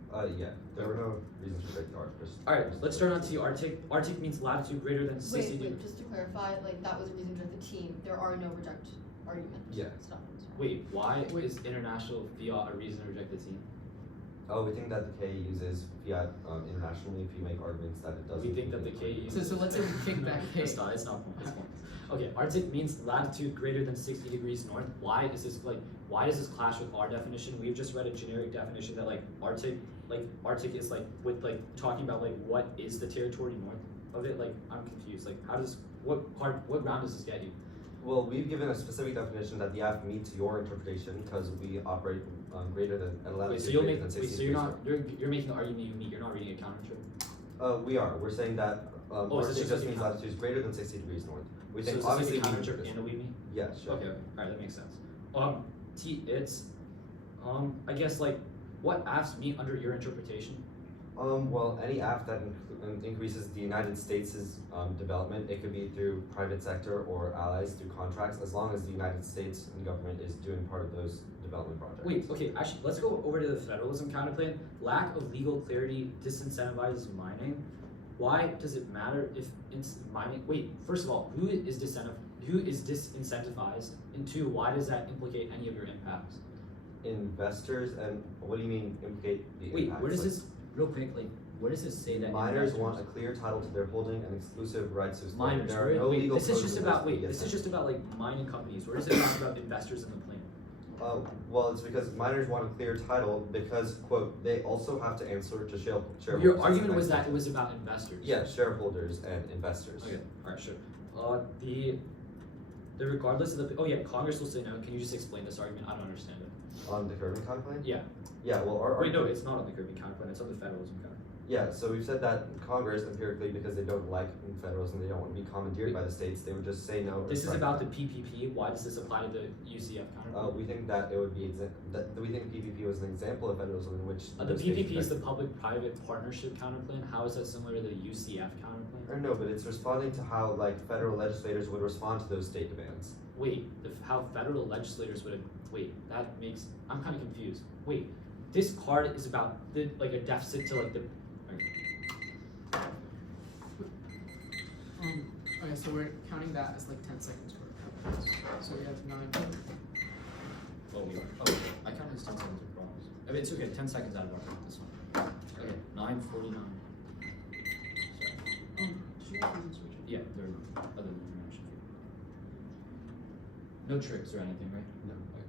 the argument. Yeah. There were no reasons to break the art. All right. Let's turn on to the Arctic. Arctic means latitude greater than 60 Wait, degrees. just to clarify, like that was a reason to the team. There are no reject arguments. Yeah. Stuff. Wait. Why is international fiat a reason to reject the team? Oh, we think that the K uses fiat internationally if you make arguments that it doesn't. We think that the K uses. So let's say we kick back K. It's not. It's not point. Okay. Arctic means latitude greater than 60 degrees north. Why is this like? Why does this clash with our definition? We've just read a generic definition that like Arctic is like with like talking about like what is the territory north of it. Like I'm confused. Like how does what ground does this get you? Well, we've given a specific definition that the F meets your interpretation because we operate greater than an Wait, latitude so you'll greater make. than Wait, 60 so you're degrees not. You're making the argument you meet. You're not reading a counter trip. We are. We're saying that Oh, is this Arctic just just like a means counter- latitude is greater than 60 degrees north. We So think is this like obviously a counter we trip and a we meet? Yeah, sure. Okay. Alright, that makes sense. It's I guess like what Fs meet under your interpretation? Well, any act that increases the United States' development, it could be through private sector or allies through contracts, as long as the United States and government is doing part of those development projects. Wait, okay, actually, let's go over to the federalism counterplan. Lack of legal clarity disincentivizes mining. Why does it matter if it's mining? Wait, first of all, who is disincentivized? And 2, why does that implicate any of your impacts? Investors and what do you mean implicate the Wait, impacts? where does Like, this, real quick, like, where does this say that? miners investors- want a clear title to their holding and exclusive rights to exploit. Miners, There are where- no wait, legal this is codes just in about, those wait, this is just about like mining companies. Where does it talk about investors in the plan? Well, it's because miners want a clear title because, quote, they also have to answer to shareholders. Your argument was that it was about investors. Yeah, shareholders and investors. Okay, alright, sure. The regardless of the, oh yeah, Congress will say no. Can you just explain this argument? I don't understand it. On the Caribbean counterplan? Yeah. Yeah, well, our Wait, no, argument- it's not on the Caribbean counterplan, it's on the federalism counterplan. Yeah, so we've said that Congress, empirically, because they don't like federalism, they don't want to be commandeered by the states, they would just say no. or This is strike about the it. PPP. Why does this apply to the UCF counterplan? We think that it would be, we think PPP was an example of federalism in which. The those states PPP is the reject- public-private partnership counterplan. How is that similar to the UCF counterplan? Or no, but it's responding to how, like, federal legislators would respond to those state demands. Wait, how federal legislators would have, wait, that makes, I'm kind of confused. Wait, this card is about like a deficit to like the, Okay, so we're counting that as like 10 seconds for it. So we have 9. oh, we are, oh, I counted as 10 seconds of problems. I mean, it's okay, 10 seconds out of our this one. Okay, 9:49. Sorry. Did you have reasons to reject? Yeah, there are other than international. No tricks or anything, right? No. Okay.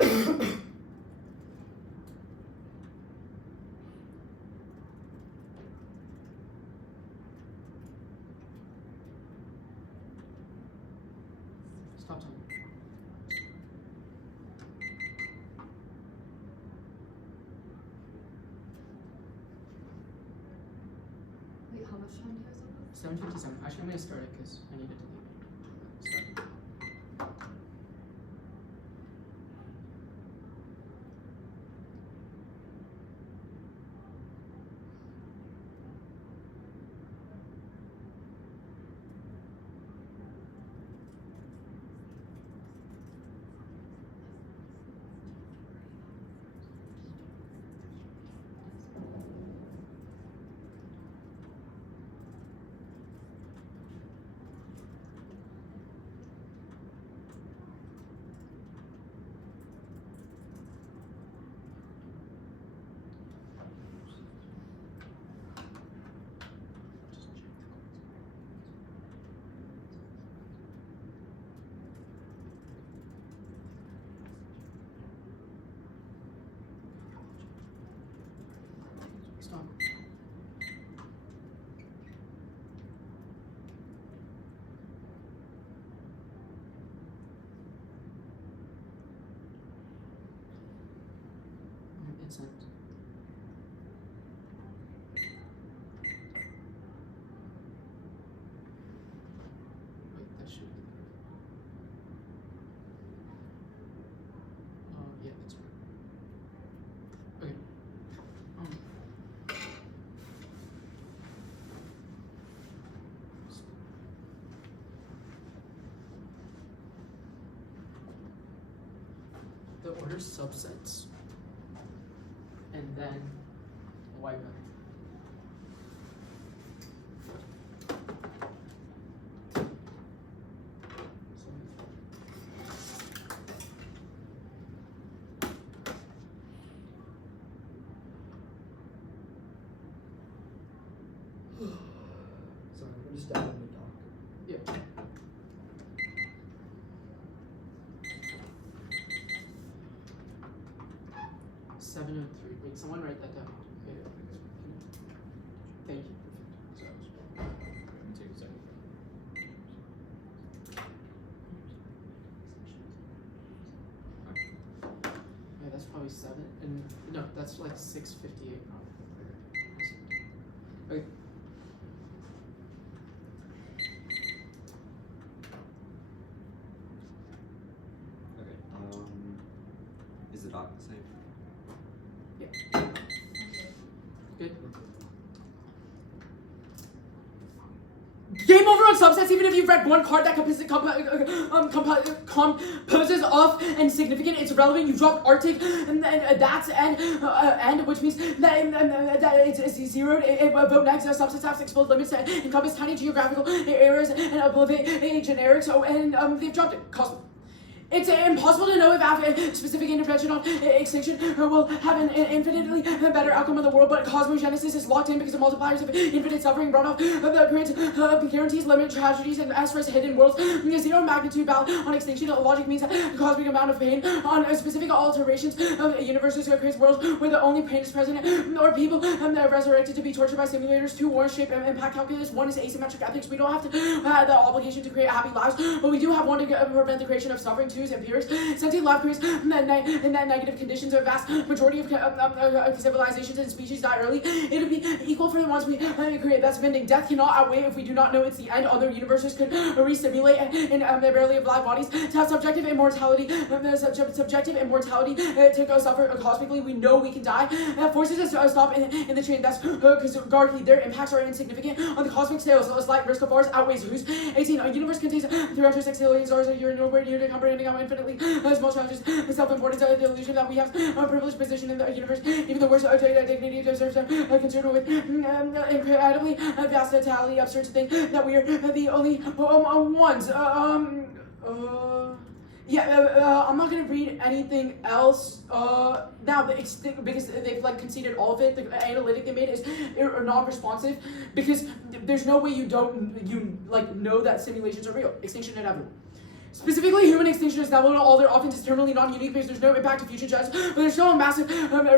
Stop time. Wait, how much time do you guys have left? 7:57. Actually, I'm gonna start it because I needed to leave. Start. Stop. It's sent. Wait, that should be there. Yeah, that's right. Okay. The order subsets, and then y vector. Sorry, I'm just downloading the doc. Yeah. Seven oh three. Wait, someone write that down. Okay. Thank you. Take a second. Yeah, that's probably 7. And no, that's like 6:58 probably. Okay. Okay. Is the doc the same? Good. Game over on subsets, even if you've read one card that composes of and significant, it's relevant. You dropped Arctic, and that's and which means that it's zeroed. Vote next. Subsets have 6 full limits to encompass tiny geographical areas and above a generic. So they've dropped it. Cosmic. It's impossible to know if after specific intervention on extinction will have an infinitely better outcome in the world, but cosmogenesis is locked in because of multipliers of infinite suffering brought off the great guarantees, limit tragedies, and as for hidden worlds. Zero magnitude bound on extinction logic means that a cosmic amount of pain on specific alterations of universes creates worlds where the only pain is present, or people that are resurrected to be tortured by simulators. 2 war shape impact calculus. 1 is asymmetric ethics. We don't have to have the obligation to create happy lives, but we do have one to prevent the creation of suffering. 2 is empirics. Sentient life creates in that negative conditions. A vast majority of civilizations and species die early. It would be equal for the ones we create. That's mending. Death cannot outweigh if we do not know it's the end. Other universes could re-simulate in barely of live bodies to have subjective immortality. Subjective immortality to go suffer cosmically. We know we can die. That forces us to stop in the chain. That's because regardless, their impacts are insignificant on the cosmic scale. So a slight risk of ours outweighs whose. 18. A universe contains 306 billion stars. You're nowhere near to comprehending how infinitely small challenges, self-importance, the illusion that we have a privileged position in the universe. Even the worst dignity deserves a concern with incredibly vast totality. Absurd to think that we are the only ones. I'm not gonna read anything else now because they've like conceded all of it. The analytic they made is non-responsive because there's no way you know that simulations are real. Extinction inevitable. Specifically, human extinction is now all they're often determinedly non-unique because there's no impact to future generations, but there's still a massive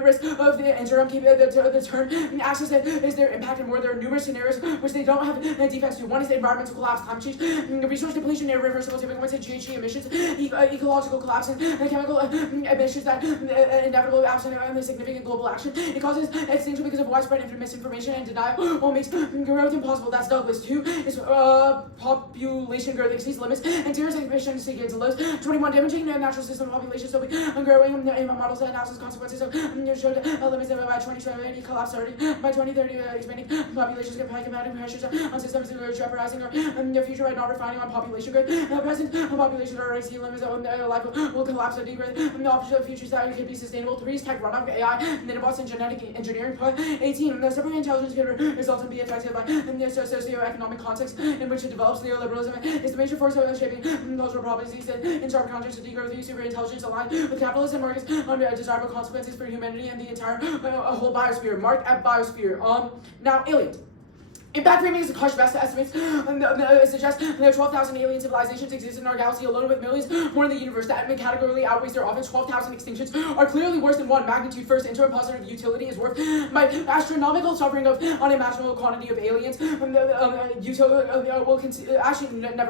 risk of the interim the turn access is their impact, and more there are numerous scenarios which they don't have defense to. One is the environmental collapse, climate change, resource depletion, irreversible tipping points, GHG emissions, ecological collapse, and chemical emissions that inevitably absent significant global action. It causes extinction because of widespread misinformation and denial, what makes growth impossible. That's Douglas. 2 is population growth exceeds limits and serious efficiency gains and lows. 21, damaging the natural system population still growing models and analysis consequences of showed limits by 2070 collapse already. By 2030, expanding populations get high combating pressures on systems that are jeopardizing our future by not refining on population growth. Present populations are already seeing limits on life will collapse and degrowth. The options of futures that can be sustainable. 3 is tech runoff, AI, nanobots, and genetic engineering. 18, the separate intelligence can result in be affected by the socio-economic context in which it develops. Neoliberalism is the major force of shaping cultural policies in sharp contrast to degrowth. Super intelligence aligned with capitalism markets desirable consequences for humanity and the entire whole biosphere. Mark at biosphere. Now aliens. Impact framing is a harsh best estimates suggest that 12,000 alien civilizations exist in our galaxy alone, with millions more in the universe. That categorically outweighs their often 12,000 extinctions are clearly worse than one magnitude. First, interim positive utility is worth by astronomical suffering of unimaginable quantity of aliens. Never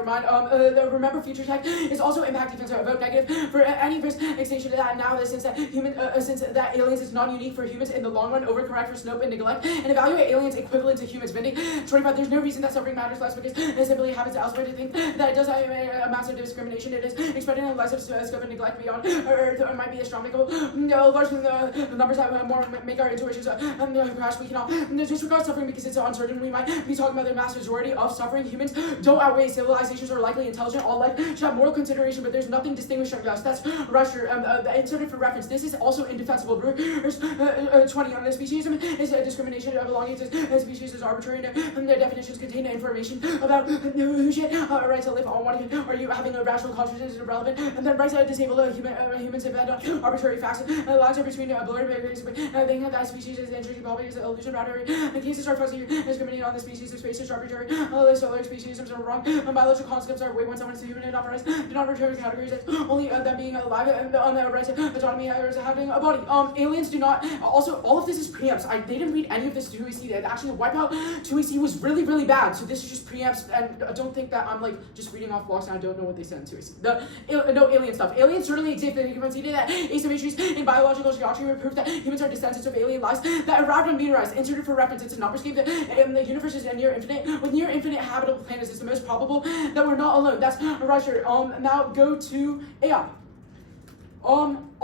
mind. The remember future tech is also impact defense vote negative for any risk extinction that now since that aliens is non-unique for humans in the long run. Overcorrect for snope and neglect and evaluate aliens equivalent to humans. Bending 25, there's no reason that suffering matters less because it simply happens elsewhere. To think that it does amounts to discrimination, it is expected in life of scope and neglect beyond Earth might be astronomical. Large the numbers that more make our intuitions crash. We cannot disregard suffering because it's uncertain. We might be talking about the vast majority of suffering. Humans don't outweigh civilizations or likely intelligent. All life should have moral consideration, but there's nothing distinguishing us. That's Russia. Inserted for reference. This is also indefensible. Verse 20 on the speciesism is discrimination belonging to species is arbitrary. The definitions contain information about who should right to live on one. Are you having a rational consciousness is irrelevant? And then rights to disable humans depend on arbitrary facts. The lines are between blurred barriers, but thinking that species is interesting probably is illusion rather. The cases are fuzzy, discriminating on the species of space is arbitrary. Solar speciesisms are wrong. Biological concepts are way when someone is human and authorized. Do not return categories as only them being alive and on the right to autonomy as having a body. Aliens do not. Also, all of this is preamps. They didn't read any of this 2EC. Actually, Wipeout 2EC was really bad, so this is just preamps, and I don't think that I'm like just reading off blogs and I don't know what they said in 2EC. No alien stuff. Aliens certainly exist, and you can see that asymmetries in biological geometry were proof that humans are descendants of alien lives that arrived on meteorites. Inserted for reference, it's a number scheme that the universe is near infinite. With near infinite habitable planets, it's the most probable that we're not alone. That's Russia. Now go to AI.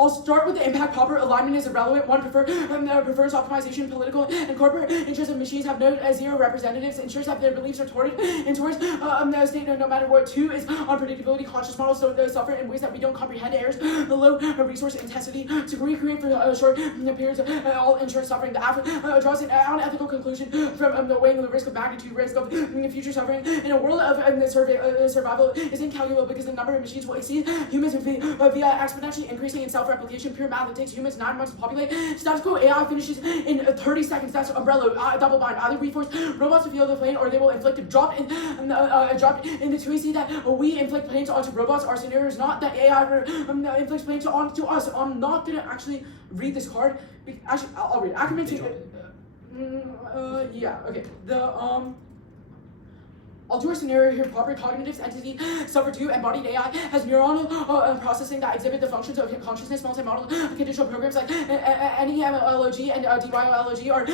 I'll start with the impact. Proper alignment is irrelevant. One prefers optimization. Political and corporate interests of machines have zero representatives. Ensures that their beliefs are thwarted and towards the state no matter what. 2 is unpredictability. Conscious models suffer in ways that we don't comprehend. Errors. The low resource intensity to recreate for short periods all ensure suffering. The draws an unethical conclusion from the weighing the risk of magnitude, risk of future suffering. In a world of survival is incalculable because the number of machines will exceed humans via exponentially increasing in self-replication. Pure math. It takes humans 9 months to populate. Status quo AI finishes in 30 seconds. That's umbrella. Double bind. Either we force robots to feel the plane, or they will inflict a drop in the 2EC that we inflict planes onto robots. Our scenario is not that AI inflicts planes onto us. I'm not gonna actually read this card. Actually, I'll read. Ackerman yeah. Okay. I'll do a scenario here. Proper cognitive entity, suffer 2, embodied AI has neuronal processing that exhibit the functions of consciousness. Multi-model conditional programs like NEMLOG and DYOLOG are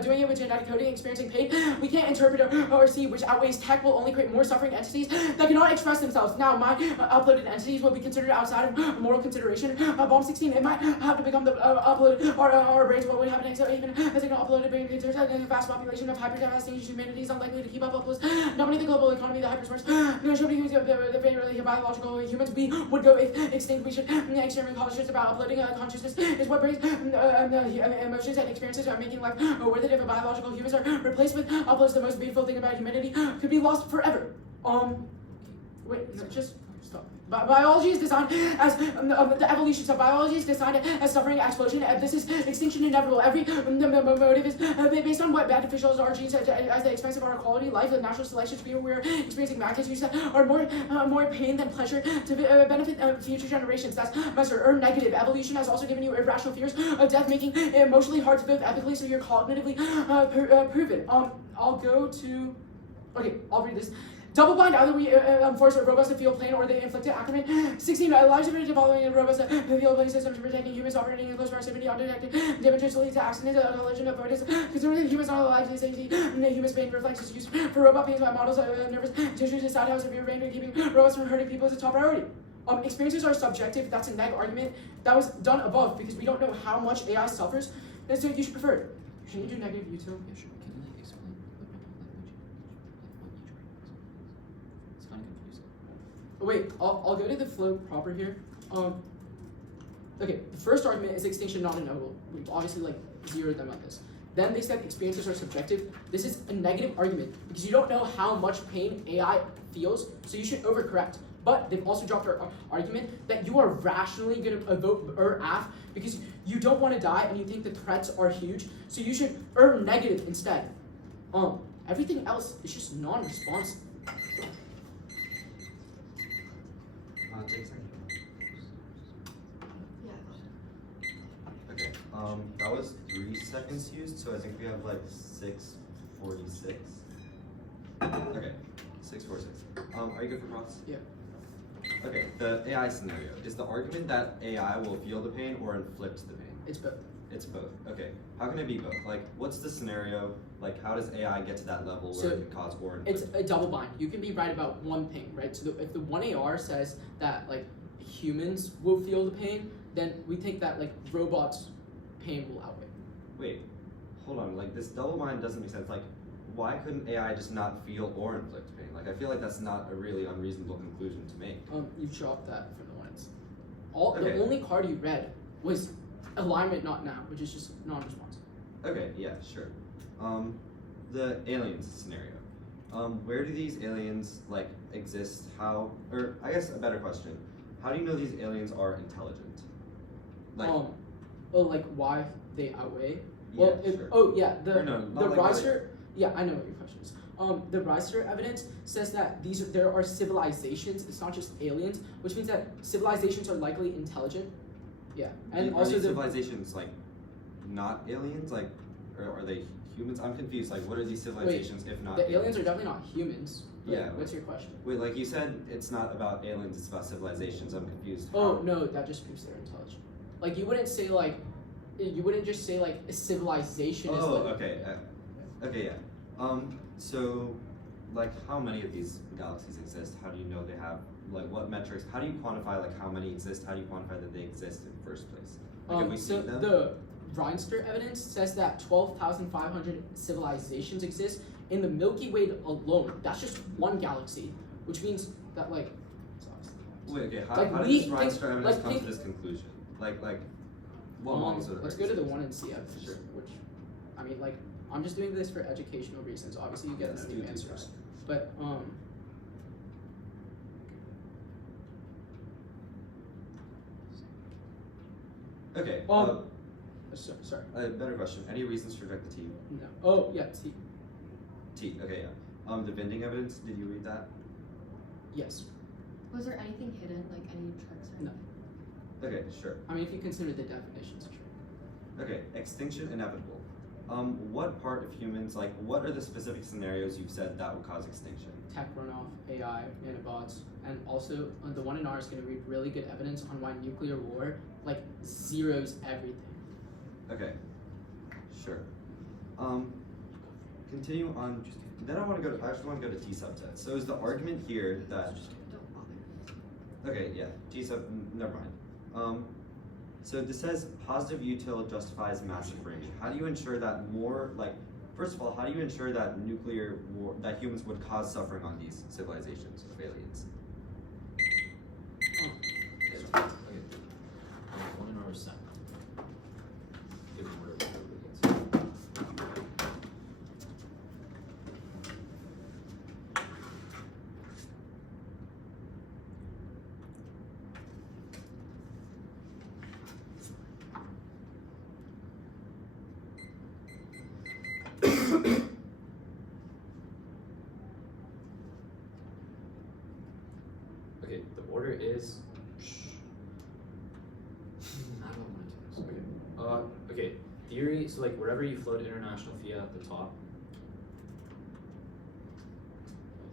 doing it with genetic coding, experiencing pain. We can't interpret or see which outweighs tech will only create more suffering entities that cannot express themselves. Now, my uploaded entities will be considered outside of moral consideration. Bomb 16, it might have to become the uploaded our brains. What would happen next? Even as it can uploaded brain considers a vast population of hyper-devastating humanity is unlikely to keep up with dominate the global economy, the hyperspace. Show me who's the biological humans. We would go extinct. We should experiment consciousness about uploading consciousness is what brings emotions and experiences are making life worth it. If biological humans are replaced with uploads, the most beautiful thing about humanity could be lost forever. Wait, no, just So, biology is designed as the evolution. So biology is designed as suffering explosion. This is extinction inevitable. Every motive is based on what beneficials our genes at the expense of our quality life. The natural selection we're experiencing magnitudes that are more pain than pleasure to benefit future generations. That's measure or negative. Evolution has also given you irrational fears of death, making it emotionally hard to live ethically. So you're cognitively proven. I'll go to. Okay, I'll read this. Double-blind, either we force robots to feel pain or they inflict it. Ackerman, 16, lives are developing robots that feel pain systems protecting humans operating in close proximity, undetected damages lead to accidents, a legend of avoidance. Considering humans are alive to safety, humans' pain reflexes used for robot pains by models of nervous tissues decide how severe pain and keeping robots from hurting people is a top priority. Experiences are subjective. That's a neg argument that was done above because we don't know how much AI suffers, and so you should prefer it. Can you do negative util? Yeah, sure. Can you like explain it's kind of confusing. Wait, I'll go to the flow proper here. Okay, the first argument is extinction not unknowable. We've obviously like zeroed them on this. Then they said experiences are subjective. This is a negative argument because you don't know how much pain AI feels, so you should overcorrect. But they've also dropped our argument that you are rationally going to vote AF because you don't want to die and you think the threats are huge, so you should negative instead. Everything else is just non-responsive. Take a second. Yeah. Okay. That was 3 seconds used, so I think we have like 6:46. Okay, 6:46. Are you good for prompts? Yeah. Okay, the AI scenario. Is the argument that AI will feel the pain or inflict the pain? It's both. It's both. Okay. How can it be both? Like, what's the scenario? Like, how does AI get to that level where So, it can cause or inflict? It's a double bind. You can be right about one thing, right? So if the 1AR says that like humans will feel the pain, then we think that like robots' pain will outweigh. Wait, hold on. Like, this double bind doesn't make sense. Like, why couldn't AI just not feel or inflict pain? Like, I feel like that's not a really unreasonable conclusion to make. You've dropped that from the ones. Okay. The only card you read was alignment not now, which is just non-responsive. Okay, yeah, sure. The aliens scenario. Where do these aliens like exist? How? Or I guess a better question: how do you know these aliens are intelligent? Like, like why they outweigh? yeah, Well, sure. the Or no, not the like why Reister. Yeah, I know what your question is. The Reister evidence says that there are civilizations. It's not just aliens, which means that civilizations are likely intelligent. Yeah, and are also these the civilizations like not aliens? Like, or are they humans? I'm confused. Like, what are these civilizations if not? the aliens are definitely not humans. Like, Yeah. What's your question? Wait, like you said, it's not about aliens. It's about civilizations. I'm confused. Oh no, that just proves they're intelligent. Like you wouldn't say like, you wouldn't just say like a civilization is Oh, like. okay. Okay, yeah. So, like, how many of these galaxies exist? How do you know they have, like, what metrics? How do you quantify, like, how many exist? How do you quantify that they exist in the first place? Like, have we So seen them? the Reister evidence says that 12,500 civilizations exist in the Milky Way alone. That's just one galaxy, which means that like. It's obviously Wait, okay. How, like, how we does this Reister evidence like, come think- to this conclusion? Like, what models are there? let's go to the one in CF, Sure. which, I mean, like, I'm just doing this for educational reasons. Obviously, you get Let's no do new it, answers, but Okay. sorry, Better question. Any reasons to reject the T? no. Oh yeah, T. T. Okay, yeah. The bending evidence. Did you read that? Yes. Was there anything hidden, like any tricks or No. anything? Okay, sure. I mean, if you consider the definitions, sure. Okay, extinction inevitable. What part of humans, like, what are the specific scenarios you've said that would cause extinction? Tech runoff, AI, nanobots, and also the one in R is going to read really good evidence on why nuclear war like zeros everything. Okay, sure. Continue on. Then I actually want to go to T subsets. So is the argument here that? Don't bother. Okay, yeah. T sub. Never mind. So this says positive util justifies massive framing. How do you ensure that more, like, first of all, how do you ensure that nuclear war, that humans would cause suffering on these civilizations of aliens? Okay. 1 hour set. Give me whatever it gets. Okay, the order is. I don't want to do this. Okay. Okay. Theory. So like wherever you float international fiat at the top.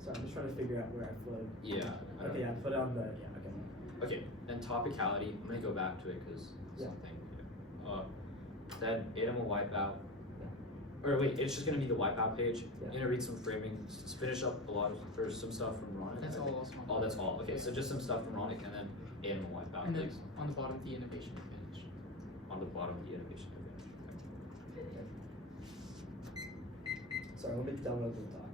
Sorry, I'm just trying to figure out where I float. Yeah. Okay, yeah, put it on the Okay, and topicality, I'm gonna go back to it because Yeah. something. Then Adam will wipe out. Or wait, it's just gonna be the wipeout page. Yeah. I'm gonna read some framing, finish up a lot of for some stuff from Ronick. That's all also. Oh, that's all. Okay, so just some stuff from Ronick, and then Adam will wipe out. And then Please. on the bottom, the innovation advantage. On the bottom of the innovation. Sorry, let me download the doc.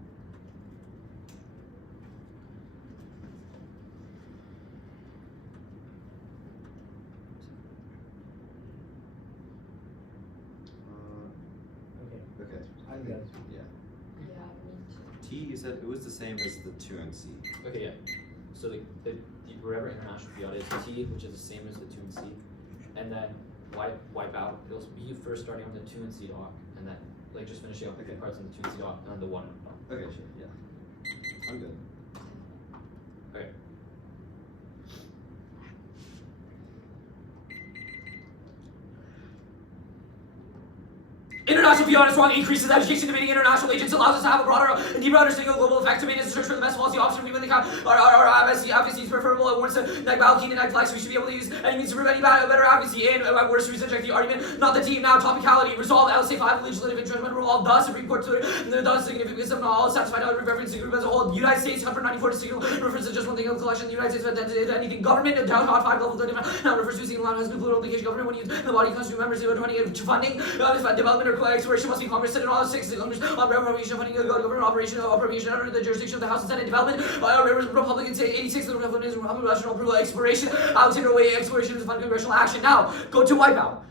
Okay, Okay. I'm good. Yeah. Yeah, me too. T, you said it was the same as the 2 and C. Okay, yeah. So the wherever international fiat is T, which is the same as the 2 and C, and then wipe out. It'll be first starting on the 2 and C doc, and then like just finishing up the Okay. parts on the 2 and C doc, and then the 1 doc. Okay, sure. Yeah. I'm good. Okay. International fiat is strong, increases education, debating international agents, allows us to have a broader and deeper understanding of global effects, and search for the best policy option. We really our advocacy is preferable. It warrants a Balkan and flex. We should be able to use any means to prevent any better advocacy. And my worst reason reject the argument, not the team. Now topicality, resolved. LSA 5 legislative enjoyment rule. The Supreme Court to the significance of all satisfied out reference to group as a whole. United States for 94 to single reference to just one thing of the collection. The United States to anything government down hot 5 level 30 now refers to single line has been political implication government when used the body constitute members of funding development or exploration must be Congress Senate all 6 Congress appropriation funding government operation under the jurisdiction of the House and Senate development Republicans say 86 the Republicans congressional approval exploration Alexander Way exploration is fund congressional action. Now go to wipeout.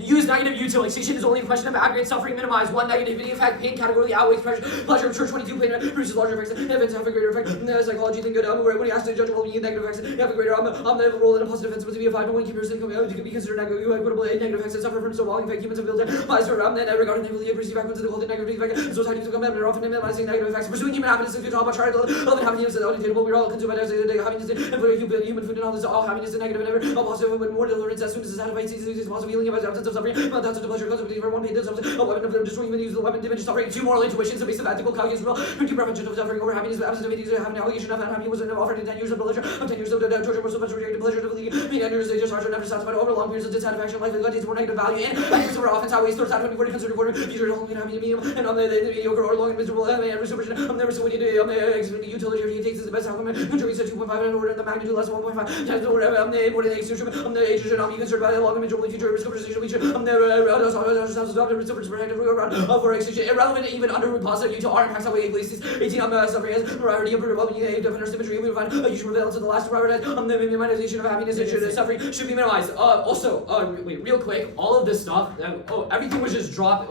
Use negative utilization is only a question of aggregate suffering minimized. One negativity effect, pain categorically outweighs pleasure of church 22 pain produces larger effects, events have a greater effect. Psychology think good when he has to judge will be negative effects, you have a greater role in a positive effects, but to be a 5 to 1 comparison can be considered equitable negative effects that suffer from so long effect humans have built bias regarding negatively perceived backwards to the whole negative effect. So techniques will come better often minimizing negative effects. Pursuing human happiness is good job, but try to love and happiness is unattainable. We're all consumed by happiness and for human food and all this all happiness is negative and ever positive but more deliverance as soon as it's satisfied is possible feeling about the absence of suffering. But that's what the pleasure goes with one paid a weapon of destroying even use the weapon damage suffering. 2 moral intuitions, a base of ethical calculus rule, 2 prevention of suffering over happiness, absence of anything, have an allegation of unhappiness was offered in 10 years of pleasure, of 10 years of torture, was so much rejected pleasure of the being under stages are never satisfied over long periods of dissatisfaction, life contains more negative value and happiness over often how waste towards that 2040 considered for future only having a medium and the mediocre or long and miserable and restriction never so when you utilitarian takes as the best outcome contributes to 2.5 and order the magnitude less than 1.5 times the order more than the extension the age should not be concerned by the long and miserable future risk of precision which for extinction irrelevant even under positive due to our impacts away places 18 suffering as variety of definite symmetry we find a usual prevalence of the last prioritize the minimization of happiness and suffering should be minimized. Also wait real quick, all of this stuff everything was just dropped.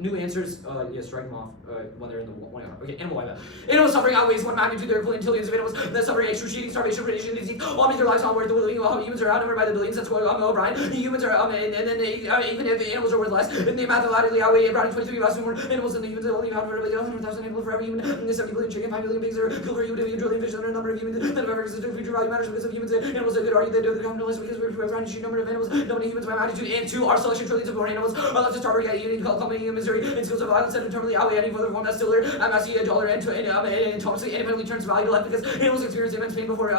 New answers yeah, strike them off when they're in the 1 hour. Okay, animal wipeout. Animal suffering outweighs 1 magnitude their quintillions of animals that suffering excruciating starvation predation disease all make their lives on worth the living while humans are outnumbered by the billions. That's what O'Brien humans are and then even if the animals are worth less then they mathematically outweigh around 23 vastly more animals than the humans that only have 100,000 animals for every human and 70 billion chicken 5 billion pigs are killed for you to be a trillion fish and a number of humans that have ever existed future value matters because of humans and animals that could argue that they come to less because we're around a number of animals dominating humans by magnitude and 2 our selection trillions of more animals are left to starve or get eaten culminating in misery and skills of violence that internally outweigh any further form that's still MSC $1 and Thomasly independently turns value to life because animals experience immense pain before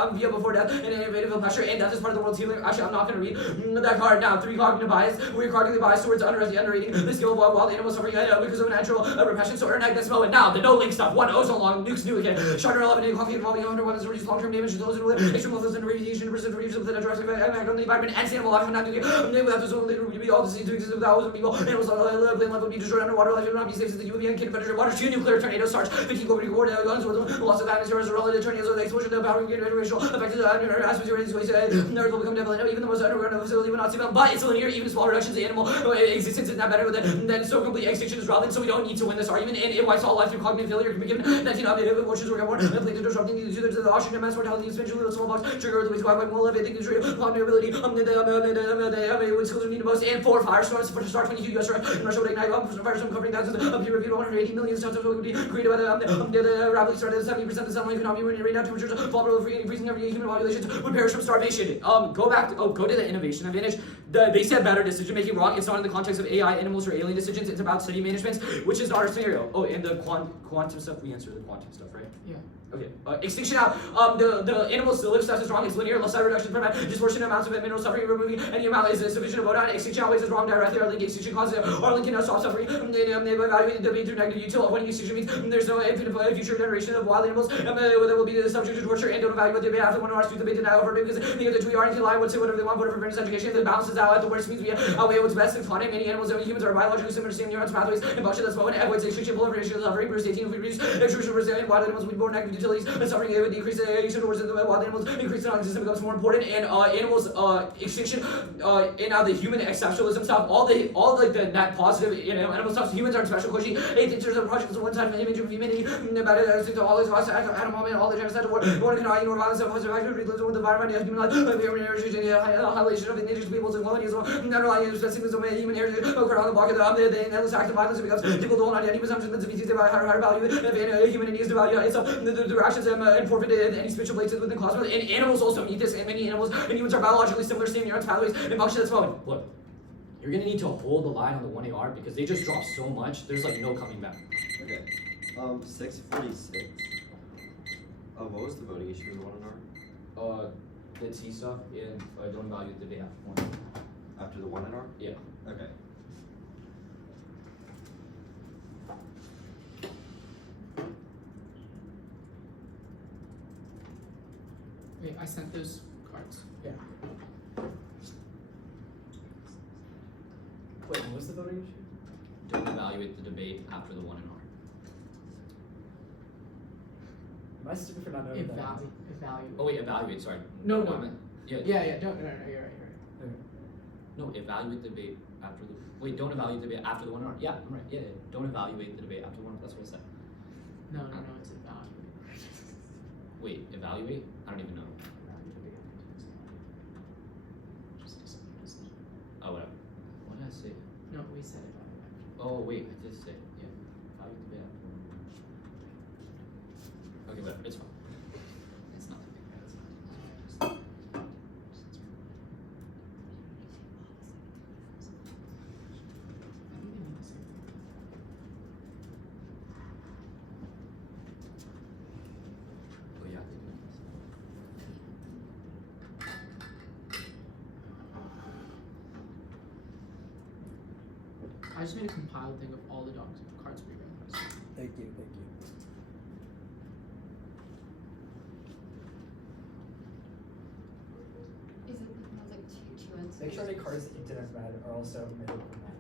death and innovative pleasure and death is part of the world's healing. Actually I'm not going to read that card now. 3 cognitive bias we're cognitively biased towards underrating the skill of wild animals suffering because of a natural repression so earn this moment. Now the no link stuff 1 ozone long nukes new again Charter 11 and coffee involving 100 weapons to reduce long-term damage to those who live extreme levels and radiation percent reduces with an addressing impact on the environment and animal life and not to without this only to be all disease to exist without ozone people animals plain life would be destroyed underwater life would not be safe since the UV and penetrate water 2 nuclear tornadoes starts 15 global war guns with the loss of atmosphere as a relative tornadoes the explosion of power racial affected atmosphere and space the earth will become definitely even the most underground facility will not see them but it's linear even small reductions in animal existence is not better than so complete extinction is relevant, so we don't need to win this argument. And it wipes all life through cognitive failure can be given 19 objective emotions or more, inflicted disrupting the oxygen mass mortality, especially the small box, trigger the waste by more living things, cognitive ability, the skills are needed most, and 4 firestorms for start 22 US Russia would ignite firestorm covering thousands of peer reviewed 180 million tons of would be created by the rapidly started 70% of the sunlight economy right now temperatures vulnerable for increasing every human populations would perish from starvation. Go to the innovation advantage. They said better decision making wrong. It's not in the context of AI, animals, or alien decisions. It's about city management, which is not our scenario. Oh, and the quantum stuff, we answered the quantum stuff, right? Yeah. Okay. Extinction out. The animals live stuff is wrong. It's linear. Low side reduction prevent disproportionate amounts of mineral suffering. Removing any amount is sufficient to vote on. Extinction always is wrong directly. Our link extinction causes our link cannot stop suffering. They evaluate the through negative utility. Avoiding extinction means there's no infinite future generation of wild animals that will be subject to torture and don't evaluate the debate after 1 hour to debate denial over because we are into line would say whatever they want, whatever fairness education that balances out at the worst means we outweigh what's best. It's funny. Many animals and humans are biologically similar to same neurons, pathways, and function that's moment avoids extinction, proliferation of suffering. Bruce 18 if we reduce extrusion resilient wild animals will be born negative utilities and suffering. It would decrease the extinction towards the wild animals, increase the non-existent becomes more important, and animals extinction and now the human exceptionalism stuff, all like the net positive animal stuff. Humans aren't special. Koshi, 8 pictures of projects, one time image of humanity, about it, to all these lost animal and all the genocide of war, one cannot ignore violence of positive actions, religion with the environment, human life, annihilation of indigenous peoples and colonialism, underlying specificism of human heritage, occur on the block of the endless act of violence. It becomes difficult to hold on to any presumption that species have higher value if humanity is devalued itself. The actions and forfeited any spiritual places within cosmos, and animals also need this, and many animals and humans are biologically similar, same neurons, pathways, and function that's flowing. Look, you're gonna need to hold the line on the 1AR because they just dropped so much. There's like no coming back. Okay. 646. What was the voting issue in the 1NR? The T stuff and don't evaluate the day after 1. After the 1NR? Yeah. Okay. Wait, I sent those cards. Yeah. Wait, what was the voting issue? Don't evaluate the debate after the 1NR. Am I stupid for not knowing that? Evaluate. Oh wait, evaluate. Sorry. No. Yeah. Yeah. Don't. No. You're right. No, evaluate the debate after the. Wait, don't evaluate the debate after the 1NR. Yeah, I'm right. Yeah. Don't evaluate the debate after the 1NR. That's what I said. No. It's evaluate. Wait, evaluate? I don't even know. Oh, whatever. What did I say? No, we said evaluate. Oh wait, I did say yeah. Evaluate the debate after the 1NR. Okay, whatever. It's fine. It's not that big. I think they mean the same thing. Oh yeah, they do. I just made a compiled thing of all the dogs cards we read. Thank you. Is it like two ends? Make sure the cards that you didn't read are also omitted from that.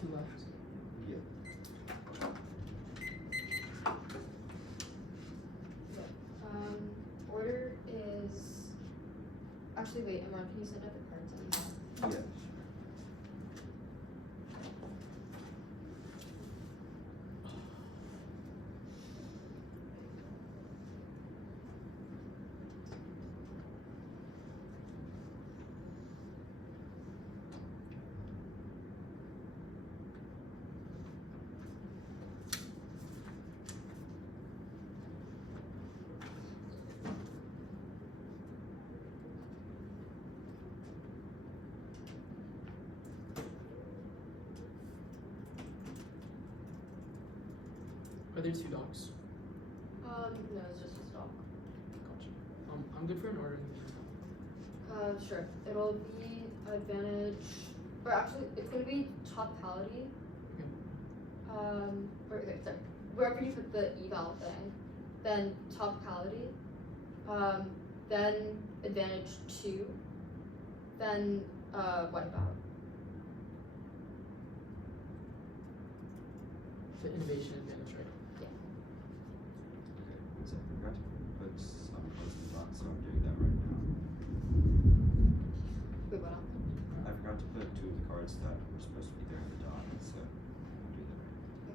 2 left. Yeah. Order is. Actually, wait, Imran, can you send out the cards that you have? Yeah. Are there 2 dogs? No, it's just a stop. Gotcha. I'm good for an order. Sure. It'll be advantage, or actually, it's gonna be topicality. Or okay, sorry. Wherever you put the eval thing, then topicality, then advantage 2, then wipeout. The innovation advantage, right? Okay. So I forgot to put some close to the dot, so I'm doing that right now. Wait, what else? I forgot to put 2 of the cards that were supposed to be there in the dot, so I'll do that right now.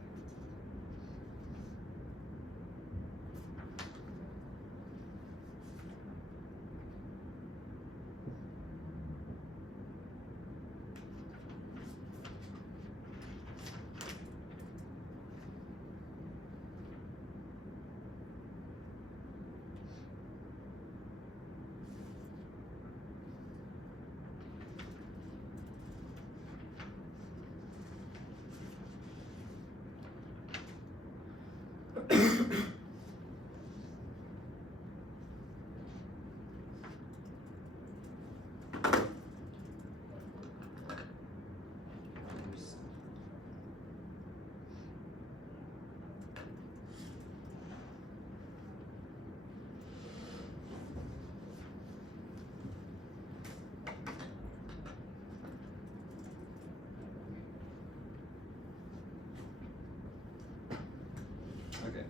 Okay.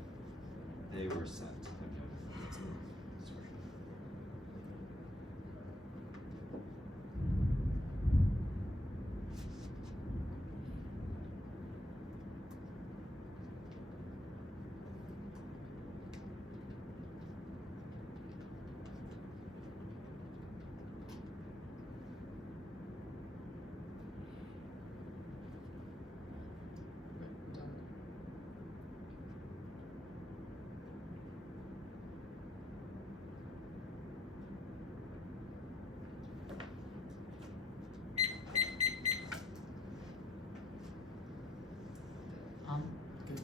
They were sent. Done. Good.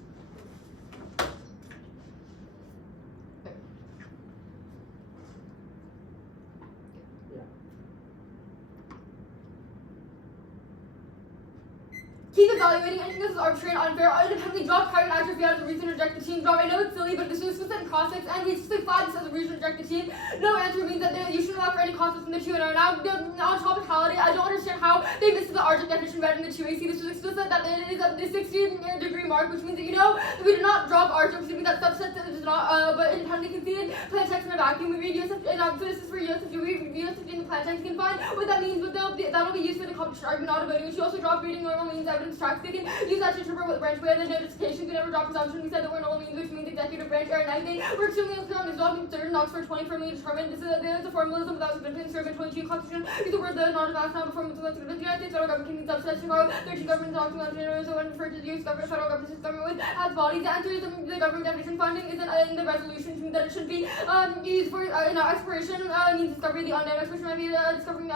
Keep evaluating anything this is arbitrary and unfair. Independently drop private actors out of the reason to reject the team. Drop. I know it's silly, but this is within context, and we just flag this as a reason to reject the team. No answer means that you shouldn't allow for any conflict from the 2 and are now on topicality. I don't understand how they missed the object definition better than the 2AC. This was explicit that it is at the 60-degree mark, which means that that we did not drop R, assuming that subset that does not, but independently conceded. Plain text in a vacuum. We read USF, and so this is for USF. We read USF in the plain text. You can find what that means, but that'll be used for the competition argument, not a voting. We should also drop reading normal means evidence tracks. They can use that to interpret what branch we had the notifications. We never dropped presumption. We said that we're normal means, which means executive branch error 19. We're extremely unclear on this document. Third in Oxford 20 firmly determined. This is a formalism without significance. Servant 22 constitution. Use the word the not advanced now performance of the United States federal government can mean subset Chicago. 13 government document so when referred to the US government, federal government, system government with as bodies. The answer is the government definition finding is in the resolution, which means that it should be used for exploration means discovery. The unknown exploration might be discovering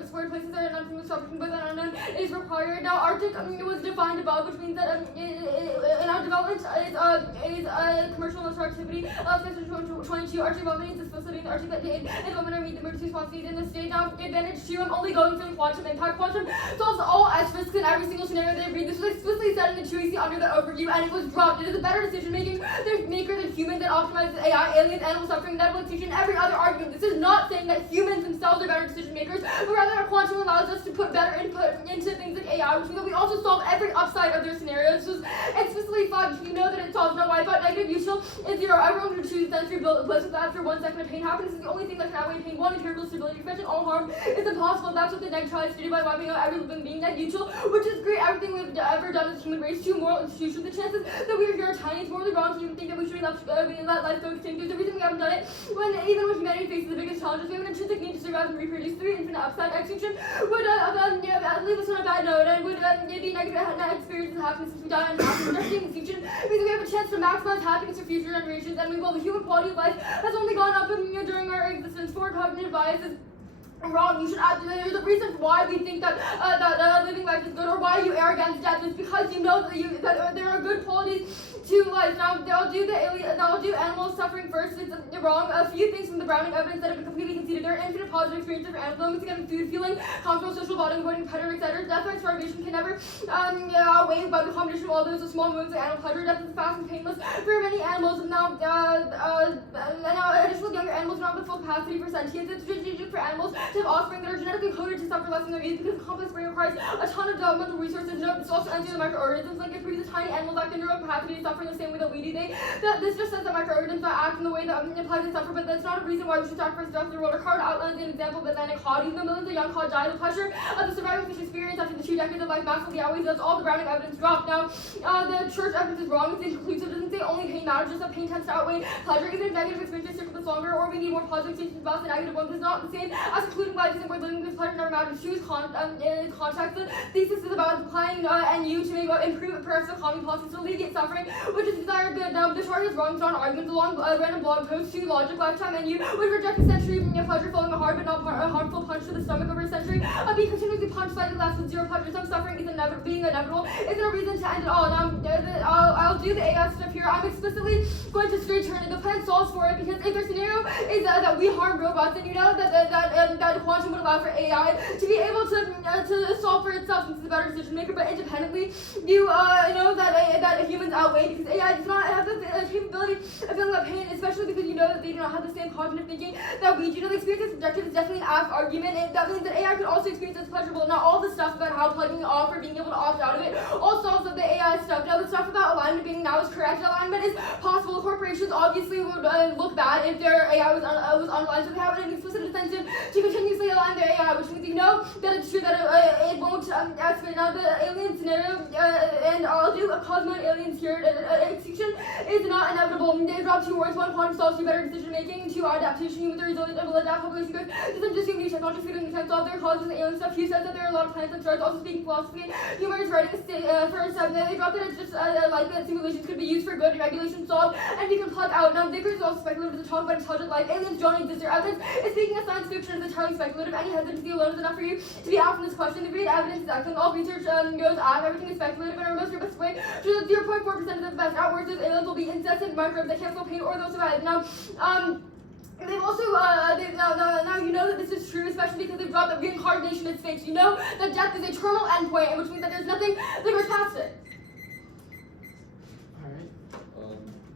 explored places that are not from the subject, but that unknown is required. Now Arctic was defined above, which means that in our development is a commercial industrial activity. Section 22 Arctic development is facilitating the Arctic development or meet the emergency response needs in the state. Now advantage 2, I'm only going for the quantum impact. Quantum solves all S risks in every single scenario they read. This was explicitly said in the 2AC under the overview, and it was dropped. It is a better decision maker than human that optimizes AI, aliens, animal suffering, medical extinction, every other argument. This is not saying that humans themselves are better decision makers, but rather our quantum allows us to put better input into things like AI, which means that we also solve every upside of their scenarios. It's just really fun. You know that it solves no y, but negative usual is 0. Everyone who chooses sensory bliss after 1 second of pain happens. It's the only thing that can outweigh pain. 1, empirical stability, prevention, all harm is impossible. That's what the neg tries to do by wiping out every living being. Neg neutral, which is great. Everything we've ever done as a human race. 2, moral institution. The chances that we are here are tiny. It's morally wrong to even think that we should be let life go extinct. There's a reason we haven't done it. Even when humanity faces the biggest challenges, we have an intrinsic need to survive and reproduce. 3, infinite upside. Extinction would leave us on a bad note and would be negative experiences happen since we die and happen. Extinction means we have a chance to maximize happiness for future generations, and we will. The human quality of life has only gone up during our existence. 4, cognitive biases. Wrong. You should add. There's a reason why we think that living life is good, or why you err against death. Is because you know that there are good qualities to life. Now they'll do animals suffering first. It's wrong. A few things from the Browning evidence that have been completely conceded. There are infinite positive experiences for animals. Again, food, feeling, comfortable social bonding, avoiding predator, etc. Death by starvation can never outweigh by the combination of all those small moments of animal pleasure. Death is fast and painless for many animals. Now additional younger animals do not have the full capacity for sentience. It's strategic for animals to have offspring that are genetically coded to suffer less in their age because the complex brain requires a ton of developmental resources. This also enters the microorganisms. Like it produces tiny animals lack the neural capacity to suffer in the same way that we do. This just says that microorganisms that act in the way that implies they suffer, but that's not a reason why we should sacrifice death in the world. Our card outlines an example of Atlantic cod. Even though millions of young cod die, the pleasure of the surviving fish experience after the 2 decades of life massively outweighs thus all the Browning evidence dropped. Now, the church evidence is wrong. It's inconclusive. It doesn't say only pain matters, just that pain tends to outweigh pleasure. Even if negative experiences circle this longer, or we need more positive experiences about the negative ones, is not the same as concluding life isn't worth living. This pleasure never matters. Choose context. The thesis is about applying NU to make improve progressive economy policies to alleviate suffering, which is desired good. Now, the chart is wrong. It's not arguments. Along random blog post to logic lifetime NU would reject a century pleasure following a hard but not harmful punch to the stomach over a century. Being continuously punched slightly less with 0 pleasure. Some suffering is being inevitable isn't a reason to end it all. Now, I'll do the AI stuff here. I'm explicitly going to straight turn it. The plan solves for it because if their scenario is that we harm robots, then you know that quantum would allow for AI to be able to solve for itself since it's a better decision maker, but independently, you know that humans outweigh because AI does not have the capability of feeling that pain, especially because you know that they do not have the same cognitive thinking that we do. The experience is subjective is definitely an apt argument, and that means that AI could also experience as pleasurable. Not all the stuff about how plugging it off or being able to opt out of it all solves of the AI stuff. Now the stuff about alignment being now is correct. Alignment is possible. Corporations obviously would look bad if their AI was unaligned, so they have an explicit incentive to continuously align their AI, which means you know that it's true that it won't escalate. Now the alien scenario, and I'll do a Cosmo and aliens here. Extinction is not inevitable. They drop 2 words. 1, quantum solves 2, better decision making. 2, adaptation. Humans are resilient and will adapt. Population growth doesn't just new technology feeding the sense of their causes and alien stuff. Hugh says that there are a lot of planets and stars. Also speaking philosophy, humor is writing first time. They dropped it. It's just like that simulations could be used for good. Regulation solved, and you can plug out. Now Vickers is also speculative to talk about intelligent life. Aliens don't exist. Their evidence is speaking of science fiction is entirely speculative. Any hesitancy alone is enough for you to be out from this question. The great evidence is excellent. All research goes on. Everything is speculative in our most robust way. Just 0.4% of the best outwards of aliens will be incessant microbes that can't feel pain or those survive. Now, they've also, now you know that this is true, especially because they've dropped that reincarnation is fake. You know that death is a terminal endpoint, which means that there's nothing that goes past it. Alright.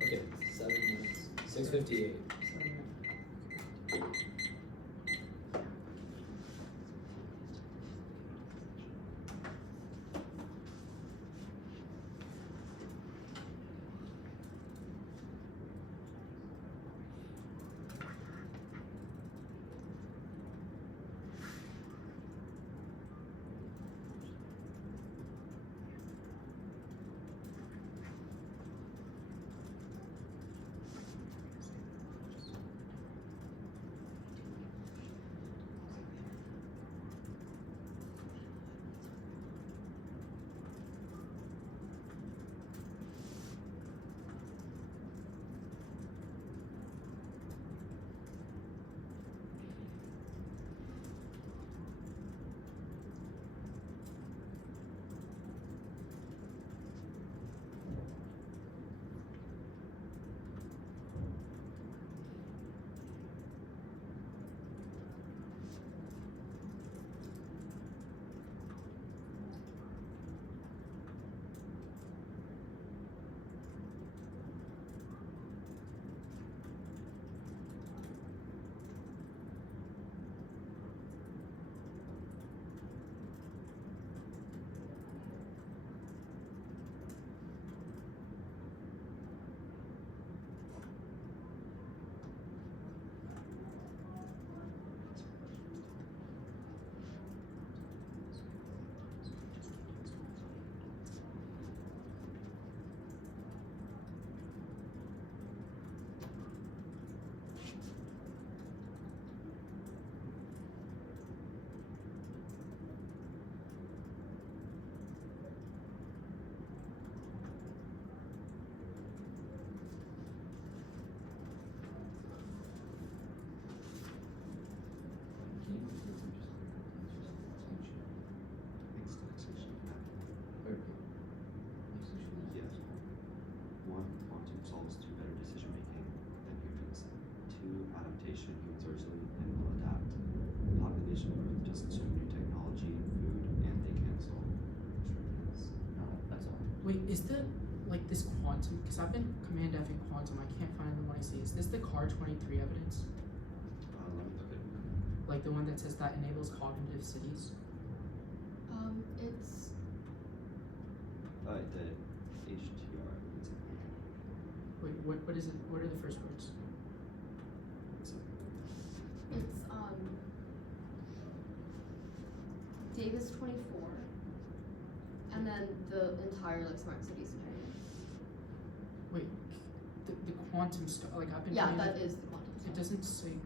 Okay, 7 minutes. 6:58. Wait, is the like this quantum? Because I've been command F in quantum. I can't find the one I see. Is this the CAR 23 evidence? Let me look at it. Like the one that says that enables cognitive cities? It's The HTR. Wait, what is it? What are the first words? it's Davis 24, and then the entire like smart city scenario. Wait, the quantum stuff. Like I've been. Yeah, trying that to- is the quantum. It stuff. doesn't say. Okay,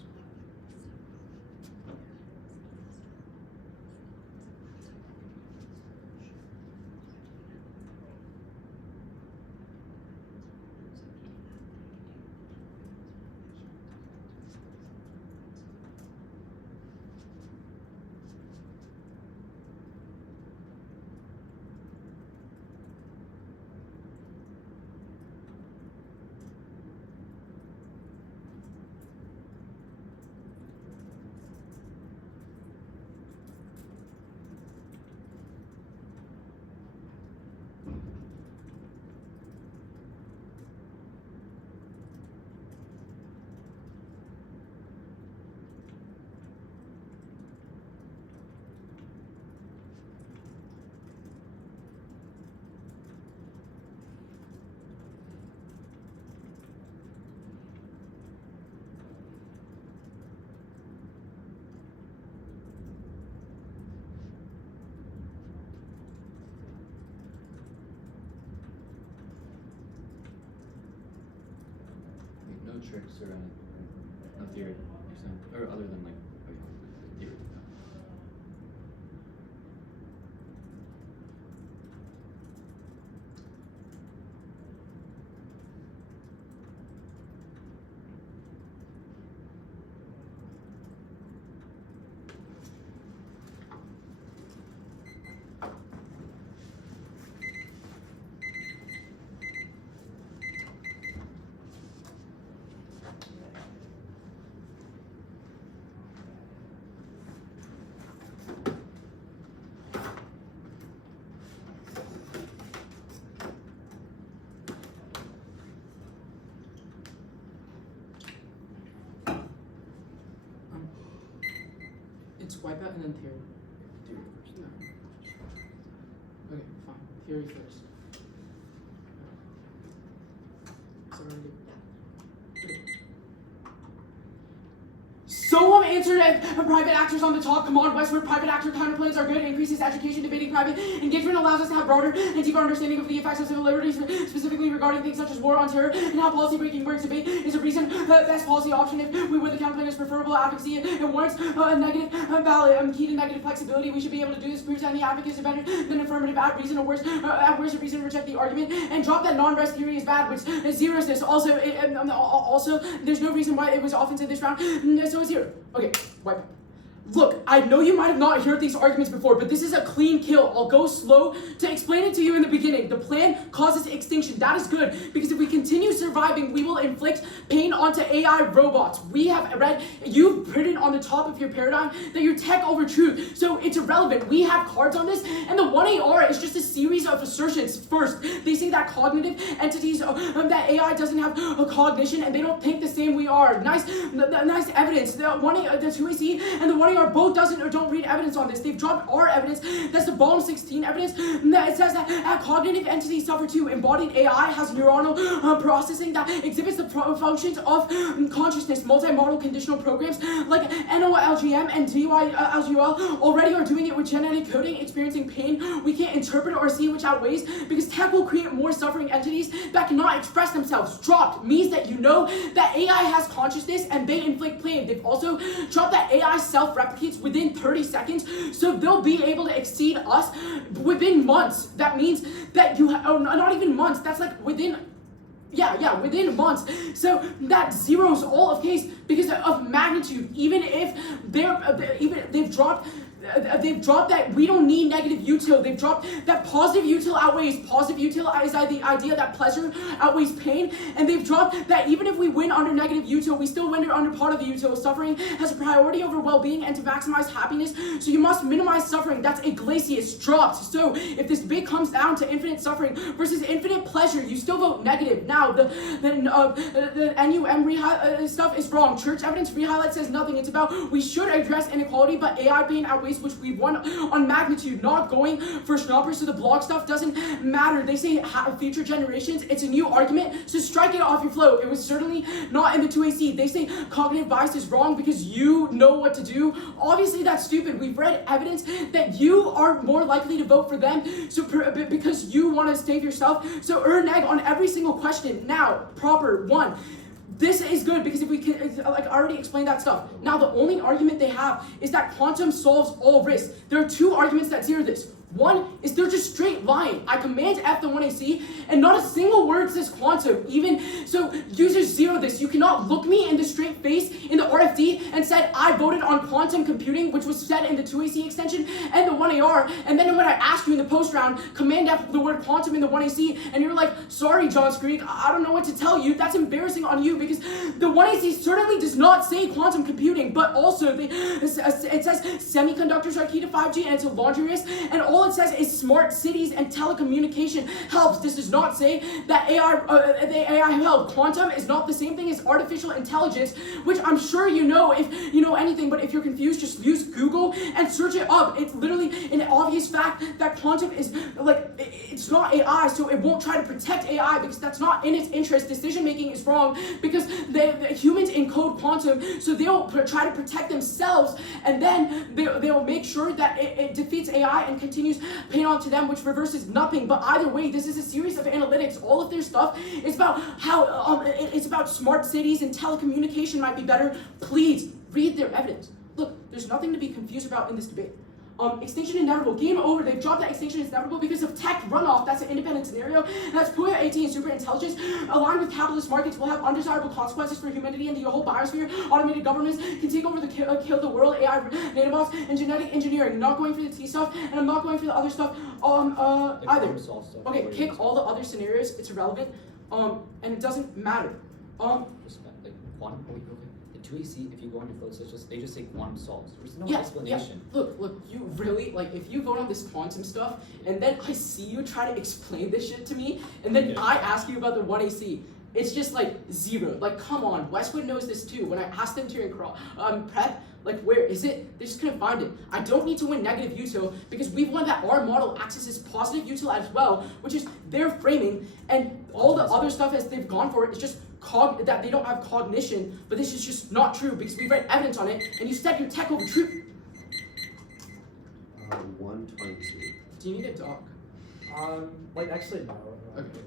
sure. no tricks or anything, no theory, you're saying, or other than like, theory. It's wipeout and then theory. Theory first. No. Okay, fine. Theory first. Sorry. So internet private actors on the top. Come on, Westwood. Private actor counterplanes are good. Increases education, debating, private engagement allows us to have broader and deeper understanding of the effects of civil liberties, specifically regarding things such as war on terror and how policy breaking works. Debate is a reason best policy option if we were the counterplane is preferable. Advocacy it warrants a negative ballot. Key to negative flexibility. We should be able to do this. Proves that the advocates are better than affirmative. At reason or worse, at worst, a reason to reject the argument and drop that non-rest theory is bad, which zeros this. Also, there's no reason why it was often said this round. So it's zero. Okay, wipe. Look, I know you might have not heard these arguments before, but this is a clean kill. I'll go slow to explain it to you in the beginning. The plan causes extinction. That is good, because if we continue surviving, we will inflict pain onto AI robots. We have read, you've written on the top of your paradigm that you're tech over truth, so it's irrelevant. We have cards on this, and the 1AR is just a series of assertions. First, they say that cognitive entities, that AI doesn't have a cognition, and they don't think the same we are. Nice evidence. The 2AC and the 1AR both doesn't or don't read evidence on this. They've dropped our evidence. That's the bottom 16 evidence. That it says that cognitive entities suffer too. Embodied AI has neuronal processing that exhibits the functions of consciousness. Multimodal conditional programs like NOLGM and DYLGL already are doing it with genetic coding, experiencing pain we can't interpret or see which outweighs, because tech will create more suffering entities that cannot express themselves. Dropped means that you know that AI has consciousness and they inflict pain. They've also dropped that AI self-replicates within 30 seconds, so they'll be able to exceed us within months. That means that not even months, that's like within within months. So that zeros all of case because of magnitude. Even if they've dropped that we don't need negative util. They've dropped that positive util outweighs. Positive util is the idea that pleasure outweighs pain. And they've dropped that even if we win under negative util, we still win under part of the util. Suffering has a priority over well-being and to maximize happiness. So you must minimize suffering. That's Iglesias. Dropped. So if this big comes down to infinite suffering versus infinite pleasure, you still vote negative. Now the NUM stuff is wrong. Church evidence re-highlight says nothing. It's about we should address inequality, but AI pain outweighs, which we won on magnitude. Not going for schnoppers, so the blog stuff doesn't matter. They say future generations. It's a new argument, so strike it off your flow. It was certainly not in the 2AC. They say cognitive bias is wrong because you know what to do. Obviously that's stupid. We've read evidence that you are more likely to vote for them, so because you want to save yourself. So earn egg on every single question. Now, proper one. This is good because if we can, like I already explained that stuff. Now the only argument they have is that quantum solves all risks. There are two arguments that zero this. One is they're just straight lying. I command F the 1AC and not a single word says quantum. Even so, users zero this. You cannot look me in the straight face in the RFD and said I voted on quantum computing, which was said in the 2AC extension and the 1AR. And then when I asked you in the post round, command F the word quantum in the 1AC, and you're like, sorry, John Screek, I don't know what to tell you. That's embarrassing on you because the 1AC certainly does not say quantum computing, but also it says semiconductors are key to 5G and it's a laundry list, and all it says is smart cities and telecommunication helps. This does not say that AI help. Quantum is not the same thing as artificial intelligence, which I'm sure you know if you know anything, but if you're confused, just use Google and search it up. It's literally an obvious fact that quantum is like, it's not AI, so it won't try to protect AI because that's not in its interest. Decision making is wrong because the humans encode quantum, so they'll try to protect themselves, and then they'll make sure that it defeats AI and continues pain onto them, which reverses nothing. But either way, this is a series of analytics. All of their stuff is about how it's about smart cities and telecommunication might be better. Please read their evidence. Look, there's nothing to be confused about in this debate. Extinction inevitable. Game over. They've dropped that extinction is inevitable because of tech runoff. That's an independent scenario. And that's Puya 18 super intelligence. Aligned with capitalist markets will have undesirable consequences for humanity and the whole biosphere. Automated governments can take over kill the world. AI nanobots and genetic engineering. Not going for the T stuff, and I'm not going for the other stuff either. Okay, kick all the other scenarios. It's irrelevant. And it doesn't matter. Respect, like quantum. Okay. The 2AC, if you go on your vote list, they just say quantum solves. There's no Yeah. explanation. Look, you really, like, if you vote on this quantum stuff, and then I see you try to explain this shit to me, and then I ask you about the 1AC, it's just like zero. Like, come on, Westwood knows this too. When I asked them to prep, like, where is it? They just couldn't find it. I don't need to win negative util because we've won that our model accesses positive util as well, which is their framing, and all the other stuff as they've gone for it is just that they don't have cognition, but this is just not true because we've read evidence on it, and you said your tech over truth. 122. Do you need a doc? Like actually no. Okay.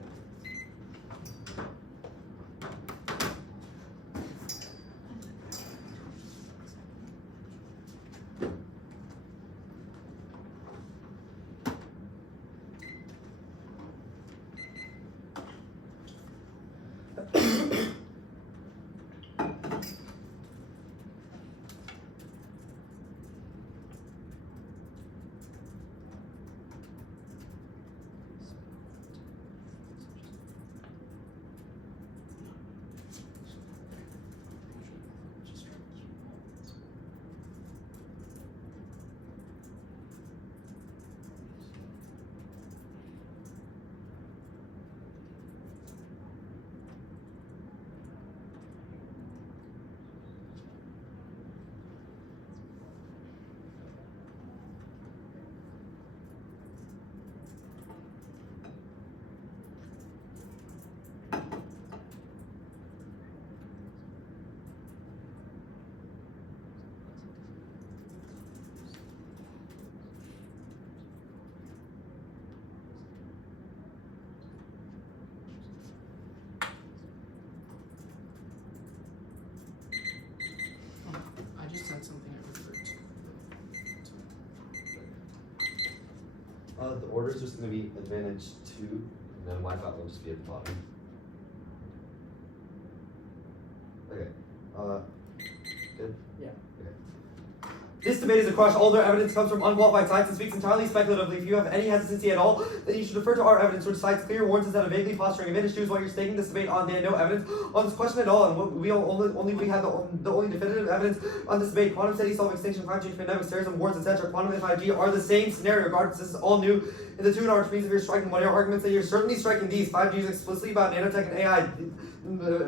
I just said something I referred to. The order is just going to be advantage 2, and then Wi-Fi will just be at the bottom. Okay. Good? Yeah. Okay. This debate is a crush. All their evidence comes from unqualified science and speaks entirely speculatively. If you have any hesitancy at all, then you should defer to our evidence, which cites clear warrants instead of vaguely posturing. Advantage 2 is while you're staking this debate on, they had no evidence on this question at all, and we have the only definitive evidence on this debate. Quantum steady solve extinction, climate change, pandemics, terrorism, wars, etc. Quantum and 5G are the same scenario, regardless. This is all new in the 2 hour, which means if you're striking one of your arguments, then you're certainly striking these. 5G is explicitly about nanotech and AI.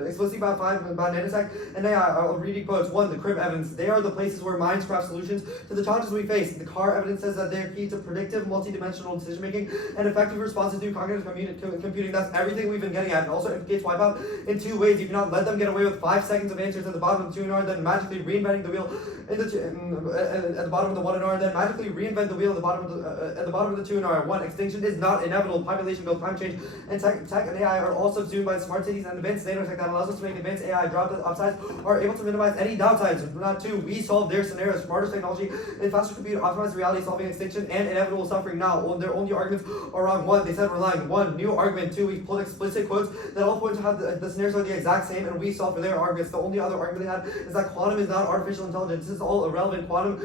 Explicitly about nanotech and AI. I'll read you quotes. 1, the crib evidence. They are the places where minds craft solutions to the challenges we face. The car evidence says that they are key to predictive, multidimensional decision making and effective responses to cognitive computing. That's everything we've been getting at. It also implicates Wipeout in 2 ways. You cannot let them get away with 5 seconds of answers at the bottom of the 2 and then magically reinventing the wheel at the bottom of the 1 and R, then magically reinvent the wheel at the bottom of the 2 and R. 1, extinction is not inevitable. Population growth, climate change, and tech and AI are all subsumed by smart cities and advanced nanotech that allows us to make advanced AI drop the upsides are able to minimize any downsides. Not 2, we solve their scenarios. Smarter technology and faster computer optimized reality, solving extinction and inevitable suffering. Now, their only arguments are wrong. 1, they said we're lying. 1, new argument. 2, we pulled explicit quotes that all point to have the scenarios are the exact same, and we solve for their arguments. The only other argument they had is that quantum is not artificial intelligence. This is all irrelevant. Quantum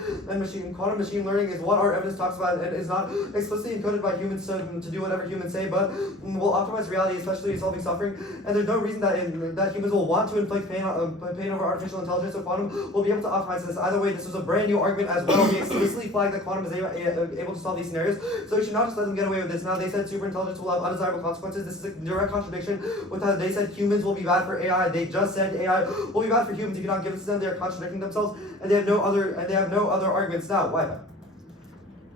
machine learning is what our evidence talks about and is not explicitly encoded by humans to do whatever humans say, but will optimize reality, especially solving suffering. And there's no reason that humans will want to inflict pain over artificial intelligence, so quantum will be able to optimize this. Either way, this was a brand new argument as well. We explicitly flagged that quantum is able to solve these scenarios, so we should not just let them get away with this. Now, they said superintelligence will have undesirable consequences. This is a direct contradiction with how they said humans will be bad for AI. They just said AI will be bad for humans. If you cannot give it to them, they are contradicting themselves, and they have no other arguments. Now, why that?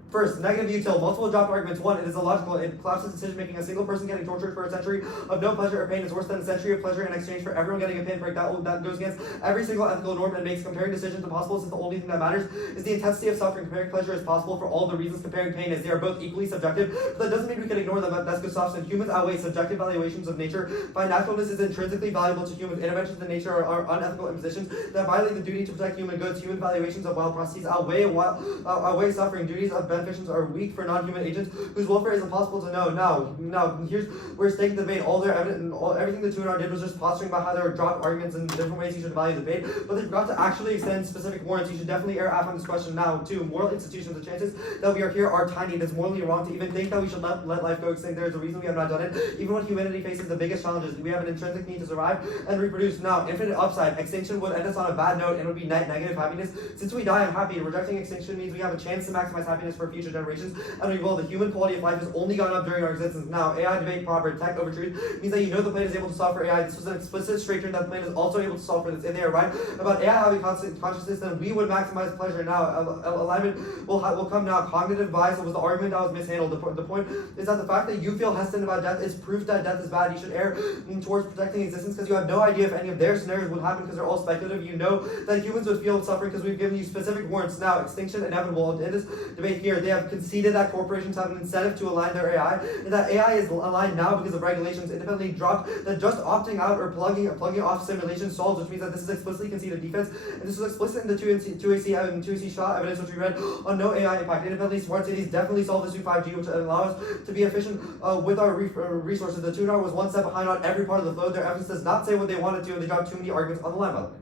First, negative util. Multiple dropped arguments. 1, it is illogical. It collapses decision making. A single person getting tortured for a century of no pleasure or pain is worse than a century of pleasure in exchange for everyone getting a pinprick. That goes against every single ethical norm and makes comparing decisions impossible, since the only thing that matters is the intensity of suffering. Comparing pleasure is possible for all the reasons comparing pain is. They are both equally subjective, but that doesn't mean we can ignore them. That's good stuff. Since humans outweigh subjective valuations of nature, by naturalness is intrinsically valuable to humans. Interventions in nature are unethical impositions that violate the duty to protect human goods. Human valuations of wild processes outweigh suffering. Duties of beneficence are weak for non-human agents whose welfare is impossible to know. Now, here's where it's taking the debate. All their evidence, everything the 2 and R did was just posturing about how there were dropped arguments and different ways you should value the debate, but they forgot to actually extend specific warrants. You should definitely err out on this question. Now, 2, moral institutions. The chances that we are here are tiny. It is morally wrong to even think that we should let life go extinct. There is a reason we have not done it. Even when humanity faces the biggest challenges, we have an intrinsic need to survive and reproduce. Now, infinite upside. Extinction would end us on a bad note and would be net negative happiness. Since we die unhappy, rejecting extinction means we have a chance to maximize happiness for for future generations, and we will. The human quality of life has only gone up during our existence. Now, AI debate proper, tech over truth, means that you know the plane is able to solve for AI. This was an explicit straight that the plane is also able to solve for this. If they are right about AI having consciousness, then we would maximize pleasure. Now, alignment will come now. Cognitive bias was the argument that was mishandled. The point is that the fact that you feel hesitant about death is proof that death is bad. You should err towards protecting existence because you have no idea if any of their scenarios would happen because they're all speculative. You know that humans would feel suffering because we've given you specific warrants. Now, extinction inevitable. In this debate here, they have conceded that corporations have an incentive to align their AI, and that AI is aligned now because of regulations independently dropped that just opting out or plugging off simulation solves, which means that this is explicitly conceded defense, and this was explicit in the 2AC shot evidence which we read on no AI impact. Independently, smart cities definitely solve this through 5G, which allow us to be efficient with our resources. The 2 was one step behind on every part of the flow. Their evidence does not say what they wanted to, and they dropped too many arguments on the line, by the way.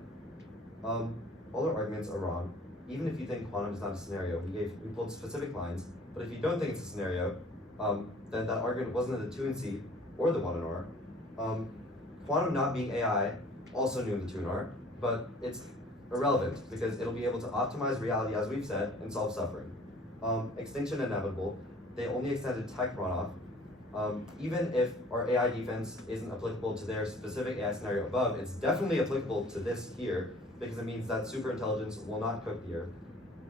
All their arguments are wrong. Even if you think quantum is not a scenario, we pulled specific lines, but if you don't think it's a scenario, then that argument wasn't in the 2 and C or the 1 and R. Quantum not being AI also new in the 2 and R, but it's irrelevant because it'll be able to optimize reality, as we've said, and solve suffering. Extinction inevitable. They only extended tech runoff. Even if our AI defense isn't applicable to their specific AI scenario above, it's definitely applicable to this here because it means that superintelligence will not cook the earth.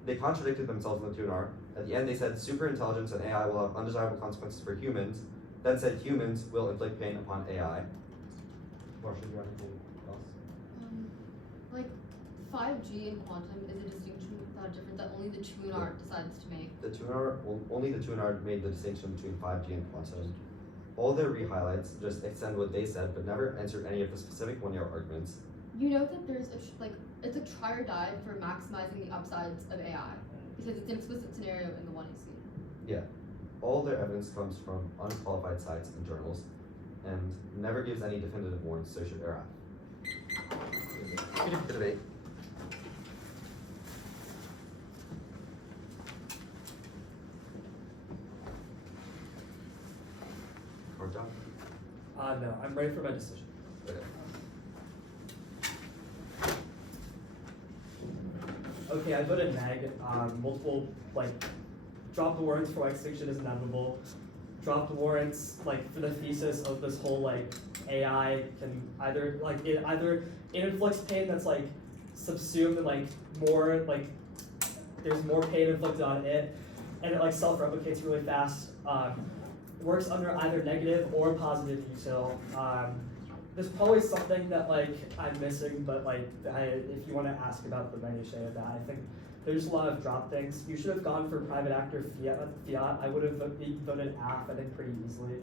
They contradicted themselves in the 2 and R. At the end, they said superintelligence and AI will have undesirable consequences for humans, then said humans will inflict pain upon AI. Or should you have anything else? Like 5G and quantum is a distinction without difference that only the 2 and R decides to make. The 2 and R, only the 2 and R made the distinction between 5G and quantum. All their re-highlights just extend what they said, but never answered any of the specific 1-year arguments. You know that there's it's a try or die for maximizing the upsides of AI because it's an explicit scenario in the 1AC. Yeah. All their evidence comes from unqualified sites and journals, and never gives any definitive warrants, so should err at. Debate. Card down? No, I'm ready for my decision. Okay. Okay, I voted neg. Multiple, drop the warrants for why extinction is inevitable. Drop the warrants, for the thesis of this whole, AI can either, it inflicts pain that's, subsumed and, more, there's more pain inflicted on it, and it, self-replicates really fast. Works under either negative or positive util. There's probably something that I'm missing, but if you want to ask about the minutiae of that, I think there's a lot of drop things. You should have gone for private actor fiat. I would have voted AF, I think, pretty easily.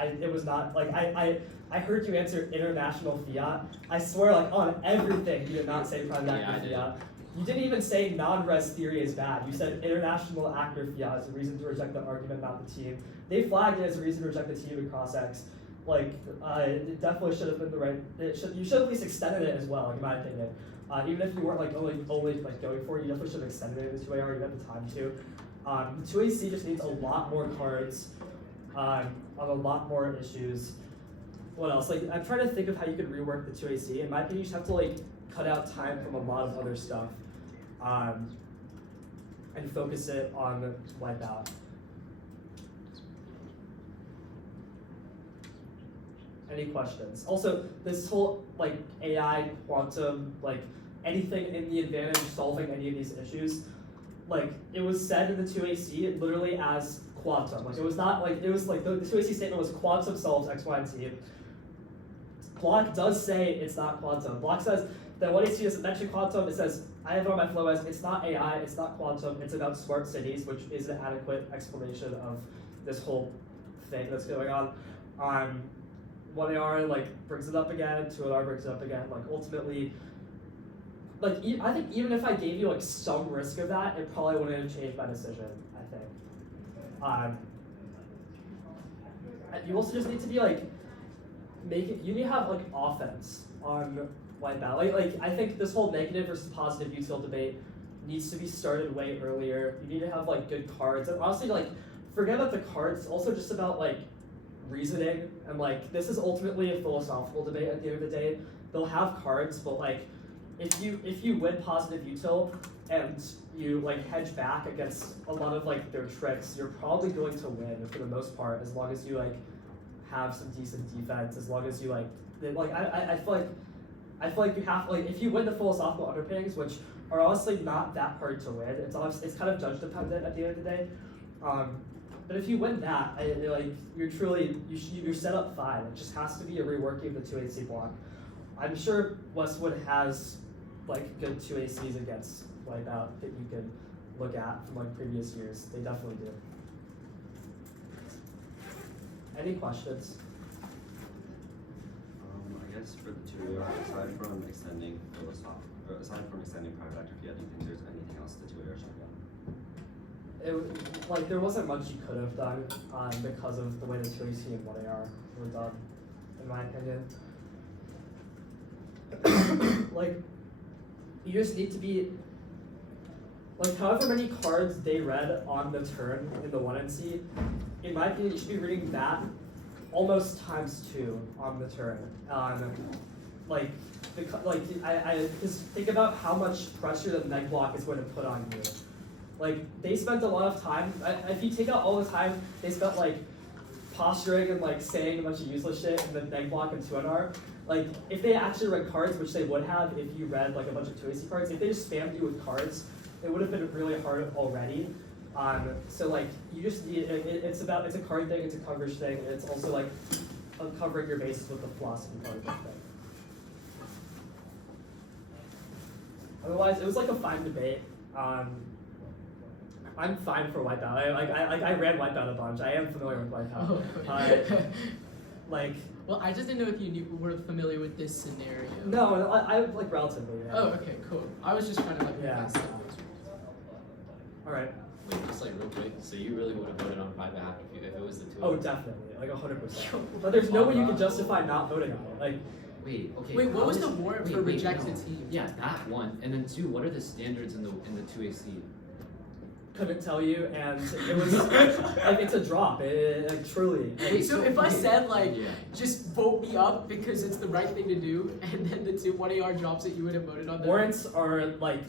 It was not I heard you answer international fiat. I swear, on everything, you did not say private actor fiat. You didn't even say non-res theory is bad. You said international actor fiat is a reason to reject the argument about the team. They flagged it as a reason to reject the team in cross-X. It definitely should have been the right. You should have at least extended it as well, in my opinion. Even if you weren't only going for it, you definitely should have extended it in the 2AR. You had the time to. The 2AC just needs a lot more cards on a lot more issues. What else? I'm trying to think of how you could rework the 2AC. In my opinion, you just have to cut out time from a lot of other stuff, and focus it on Wipeout. Any questions? Also, this whole AI, quantum, anything in the advantage of solving any of these issues, it was said in the 2AC literally as quantum. It was not the 2AC statement was quantum solves X, Y, and Z. Block does say it's not quantum. Block says that 1AC doesn't mention quantum. It says, I have it on my flow as it's not AI, it's not quantum, it's about smart cities, which is an adequate explanation of this whole thing that's going on. 1AR brings it up again, 2AR brings it up again. Ultimately, I think even if I gave you some risk of that, it probably wouldn't have changed my decision. I think. You also just need to be you need to have offense on Wipeout. I think this whole negative versus positive util debate needs to be started way earlier. You need to have good cards, and honestly forget about the cards. It's also just about reasoning, and this is ultimately a philosophical debate at the end of the day. They'll have cards, but if you win positive util and you like hedge back against a lot of like their tricks, you're probably going to win for the most part, as long as you like have some decent defense, as long as you like I feel like you have like if you win the philosophical underpinnings, which are honestly not that hard to win. It's kind of judge dependent at the end of the day. But if you win that, like you're set up fine. It just has to be a reworking of the 2AC block. I'm sure Westwood has like good 2ACs against Wipeout that you could look at from like previous years. They definitely do. Any questions? I guess for the 2AR, aside from extending prime vector field, do you think there's anything else the 2AR should have done? Like there wasn't much you could have done because of the way the 2AC and 1AR were done, in my opinion. Like you just need to be like however many cards they read on the turn in the 1NC, in my opinion, you should be reading that almost ×2 on the turn. Just think about how much pressure the neg block is going to put on you. Like they spent a lot of time. If you take out all the time they spent like posturing and like saying a bunch of useless shit in the neg block and 2NR. Like if they actually read cards, which they would have if you read like a bunch of 2AC cards, if they just spammed you with cards, it would have been really hard already. So like you just need it's a card thing, it's a coverage thing, and it's also like uncovering your bases with the philosophy part of the thing. Otherwise, it was like a fine debate. I'm fine for Wipeout. I ran Wipeout a bunch. I am familiar with Wipeout. Oh, well, I just didn't know if you were familiar with this scenario. No, I like relatively. Yeah. Oh, okay, cool. I was just trying to like. Yeah. All right. Wait, just like real quick. So you really would have voted on private hack if it was the two? Oh, definitely, like 100%. But there's no way you can justify not voting on it. Like. Wait, okay. Wait, what how was is- the warrant wait, for wait, rejected no. teams? Yeah, that one. And then two, what are the standards in the 2AC? Couldn't tell you, and it was like it's a drop. Like truly. Wait, so if I said like, Yeah. just vote me up because it's the right thing to do, and then the 1AR drops that you would have voted on them? Warrants are like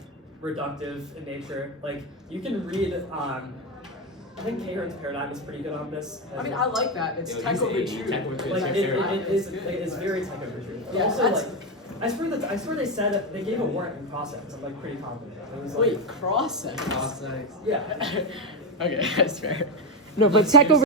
reductive in nature. Like you can read. I think Karen's paradigm is pretty good on this. I mean, I like that. It's Yo, tech he's over a- truth. tech over truth. Like It's it very- is good. it's very tech over truth. Yeah, Also, that's- like I swear they said they gave a warrant in process. I'm like pretty confident. It was like, Wait, cross-sex? Cross-sex. yeah. Okay, that's fair. No, but tech over